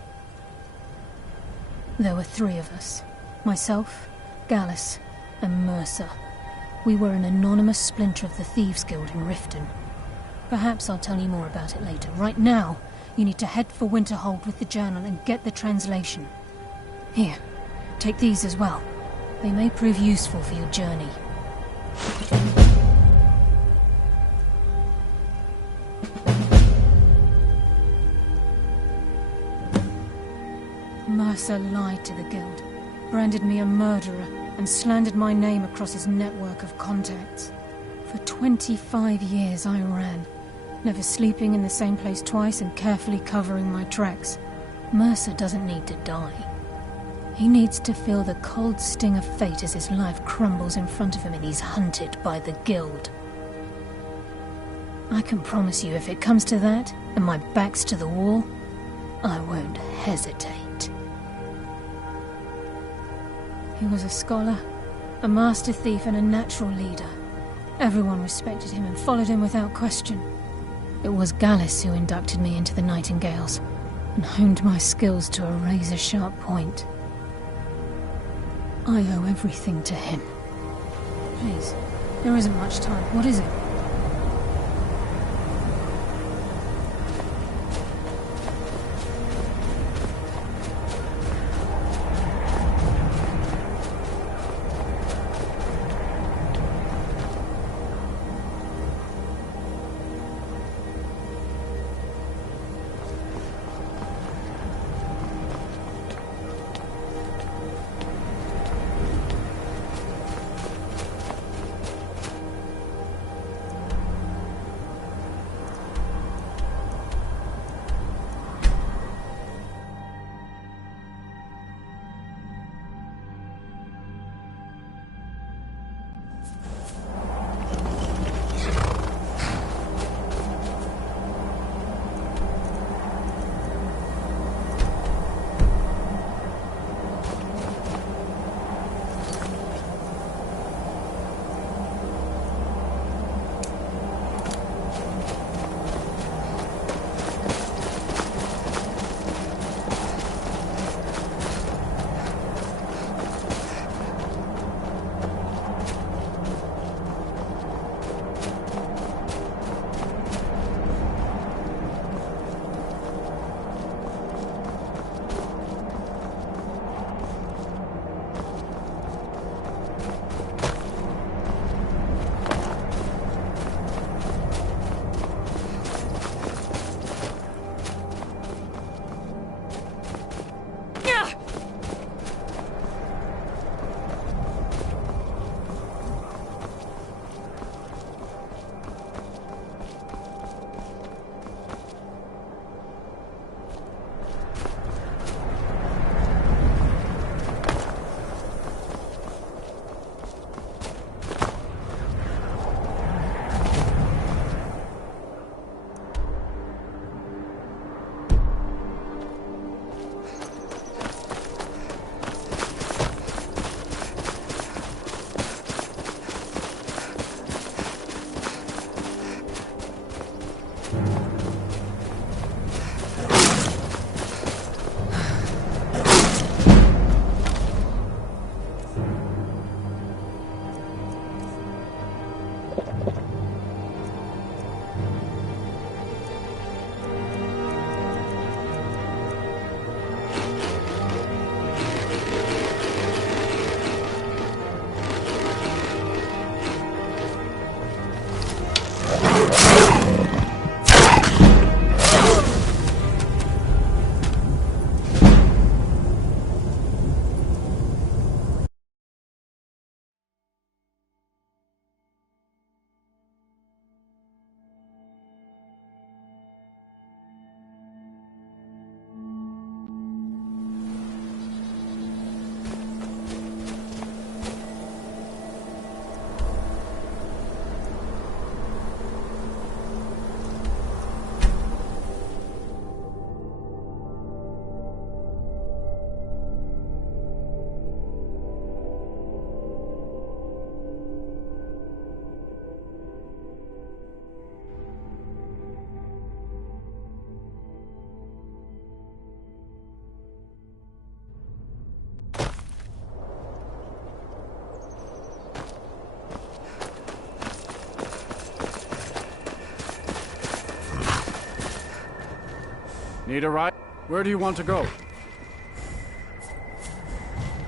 There were 3 of us. Myself, Gallus, and Mercer. We were an anonymous splinter of the Thieves Guild in Riften. Perhaps I'll tell you more about it later. Right now, you need to head for Winterhold with the journal and get the translation. Here, take these as well. They may prove useful for your journey. Mercer lied to the Guild, branded me a murderer, and slandered my name across his network of contacts. For 25 years I ran, never sleeping in the same place twice and carefully covering my tracks. Mercer doesn't need to die. He needs to feel the cold sting of fate as his life crumbles in front of him and he's hunted by the Guild. I can promise you, if it comes to that, and my back's to the wall, I won't hesitate. He was a scholar, a master thief, and a natural leader. Everyone respected him and followed him without question. It was Gallus who inducted me into the Nightingales, and honed my skills to a razor-sharp point. I owe everything to him. Please, there isn't much time. What is it? Need a ride? Where do you want to go?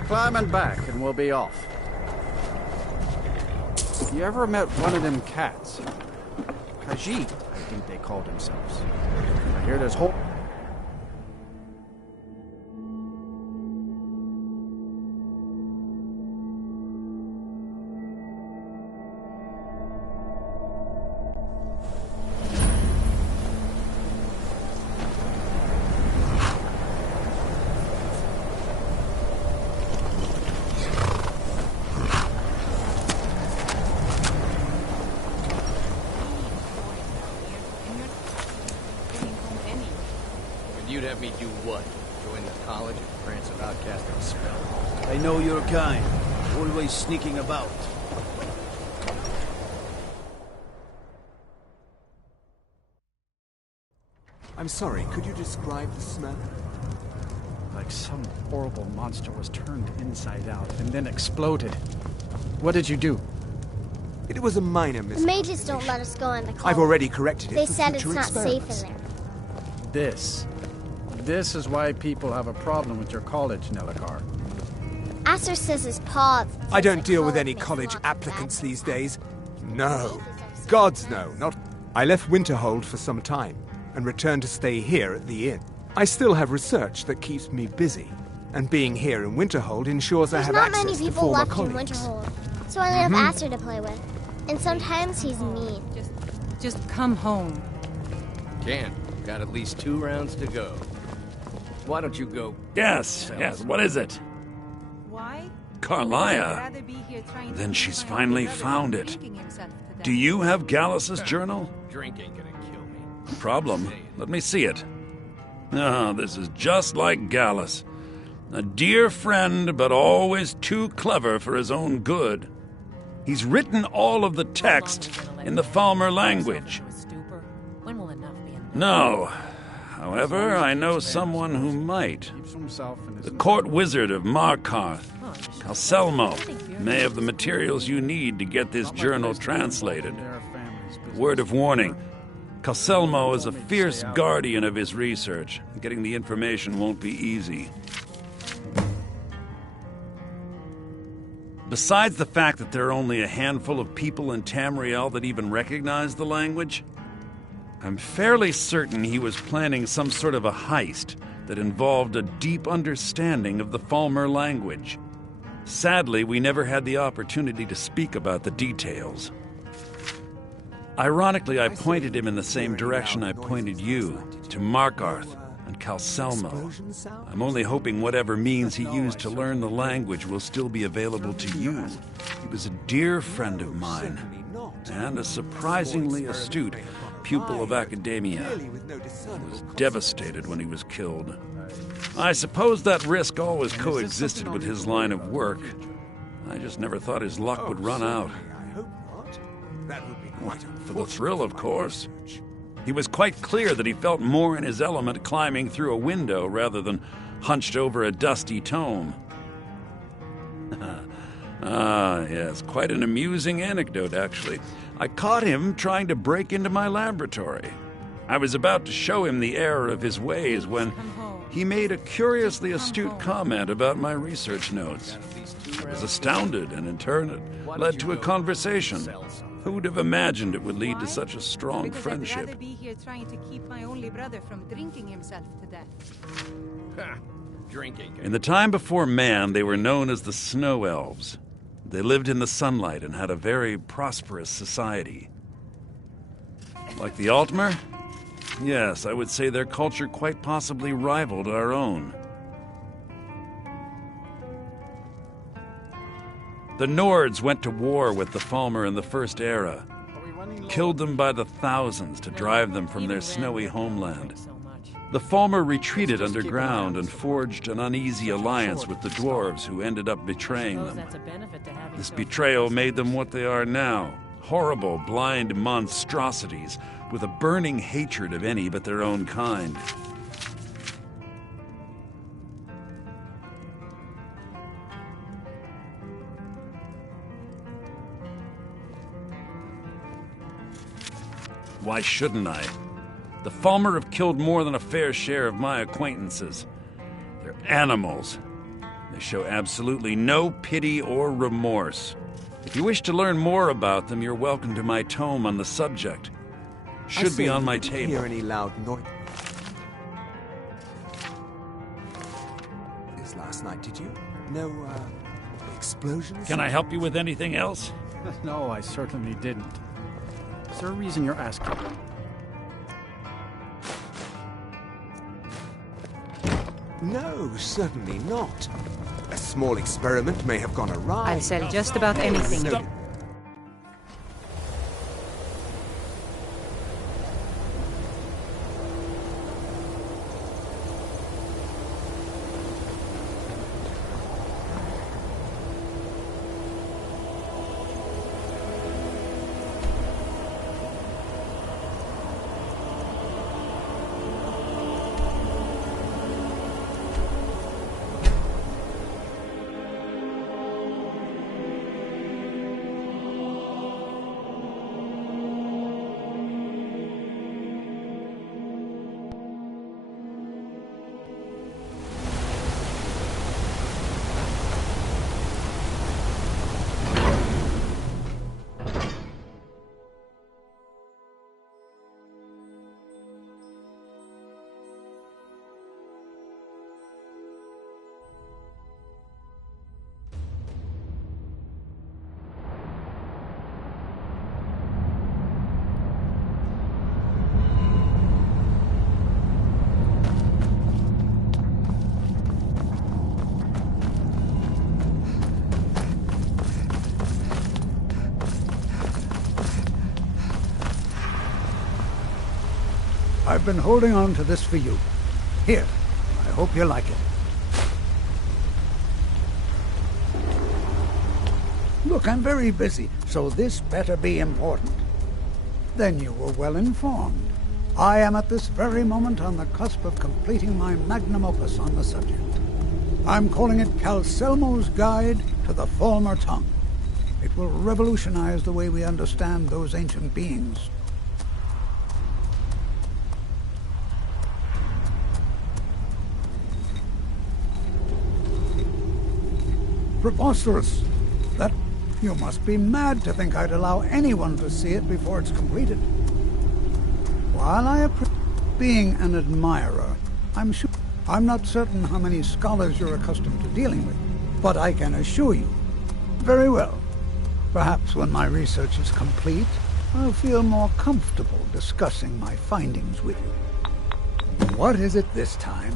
Climb and back, and we'll be off. You ever met one of them cats? Khajiit, I think they call themselves. I hear there's whole... You'd have me do what? Join the college and prance about casting a spell? I know your kind. Always sneaking about. I'm sorry, could you describe the smell? Like some horrible monster was turned inside out and then exploded. What did you do? It was a minor The mistake. mages don't let us go in the college. I've already corrected it They for said it's future not safe experiments. in there. This is why people have a problem with your college, Nelagar. Aster says his paw... I don't deal with any college applicants these days. No. Gods no, not... I left Winterhold for some time and returned to stay here at the inn. I still have research that keeps me busy, and being here in Winterhold ensures I There's have not access many to people former left colleagues. in Winterhold, so I only have Aster to play with. And sometimes he's mean. Just come home. Can't. Got at least 2 rounds to go. Why don't you go... Yes, what is it? Why? Carlia. Then she's finally found it. Do you have Gallus's journal? Drink ain't gonna kill me. Problem? Let me see it. Oh, this is just like Gallus. A dear friend, but always too clever for his own good. He's written all of the text in the Falmer language. No. However, I know someone who might. The court wizard of Markarth, Calcelmo, may have the materials you need to get this journal translated. Word of warning, Calcelmo is a fierce guardian of his research. Getting the information won't be easy. Besides the fact that there are only a handful of people in Tamriel that even recognize the language, I'm fairly certain he was planning some sort of a heist that involved a deep understanding of the Falmer language. Sadly, we never had the opportunity to speak about the details. Ironically, I pointed him in the same direction I pointed you, to Markarth and Calcelmo. I'm only hoping whatever means he used to learn the language will still be available to you. He was a dear friend of mine, and a surprisingly astute pupil of academia. I was devastated when he was killed. I suppose that risk always coexisted with his line of work. I just never thought his luck would run out. For the thrill, of course. He was quite clear that he felt more in his element climbing through a window rather than hunched over a dusty tome. Yes, quite an amusing anecdote, actually. I caught him trying to break into my laboratory. I was about to show him the error of his ways when he made a curiously astute comment about my research notes. I was astounded, and in turn it led to a conversation. Who would have imagined it would lead to such a strong Because friendship? I'd rather be here trying to keep my only brother from drinking himself to death. Drinking. In the time before man, they were known as the Snow Elves. They lived in the sunlight and had a very prosperous society. Like the Altmer? Yes, I would say their culture quite possibly rivaled our own. The Nords went to war with the Falmer in the First Era, killed them by the thousands to drive them from their snowy homeland. The Falmer retreated underground and forged an uneasy alliance with the dwarves who ended up betraying them. This betrayal made them what they are now, horrible, blind monstrosities with a burning hatred of any but their own kind. Why shouldn't I? The Falmer have killed more than a fair share of my acquaintances. They're animals. They show absolutely no pity or remorse. If you wish to learn more about them, you're welcome to my tome on the subject. Should be on my table. I didn't hear any loud noise last night, did you? No, explosions? Can I help you with anything else? No, I certainly didn't. Is there a reason you're asking? No, certainly not. A small experiment may have gone awry. I'll sell just about anything. No. I've been holding on to this for you. Here, I hope you like it. Look, I'm very busy, so this better be important. Then you were well informed. I am at this very moment on the cusp of completing my magnum opus on the subject. I'm calling it Calcelmo's Guide to the Falmer Tongue. It will revolutionize the way we understand those ancient beings. Preposterous. That you must be mad to think I'd allow anyone to see it before it's completed. While I appreciate being an admirer, I'm not certain how many scholars you're accustomed to dealing with, but I can assure you. Very well. Perhaps when my research is complete, I'll feel more comfortable discussing my findings with you. What is it this time?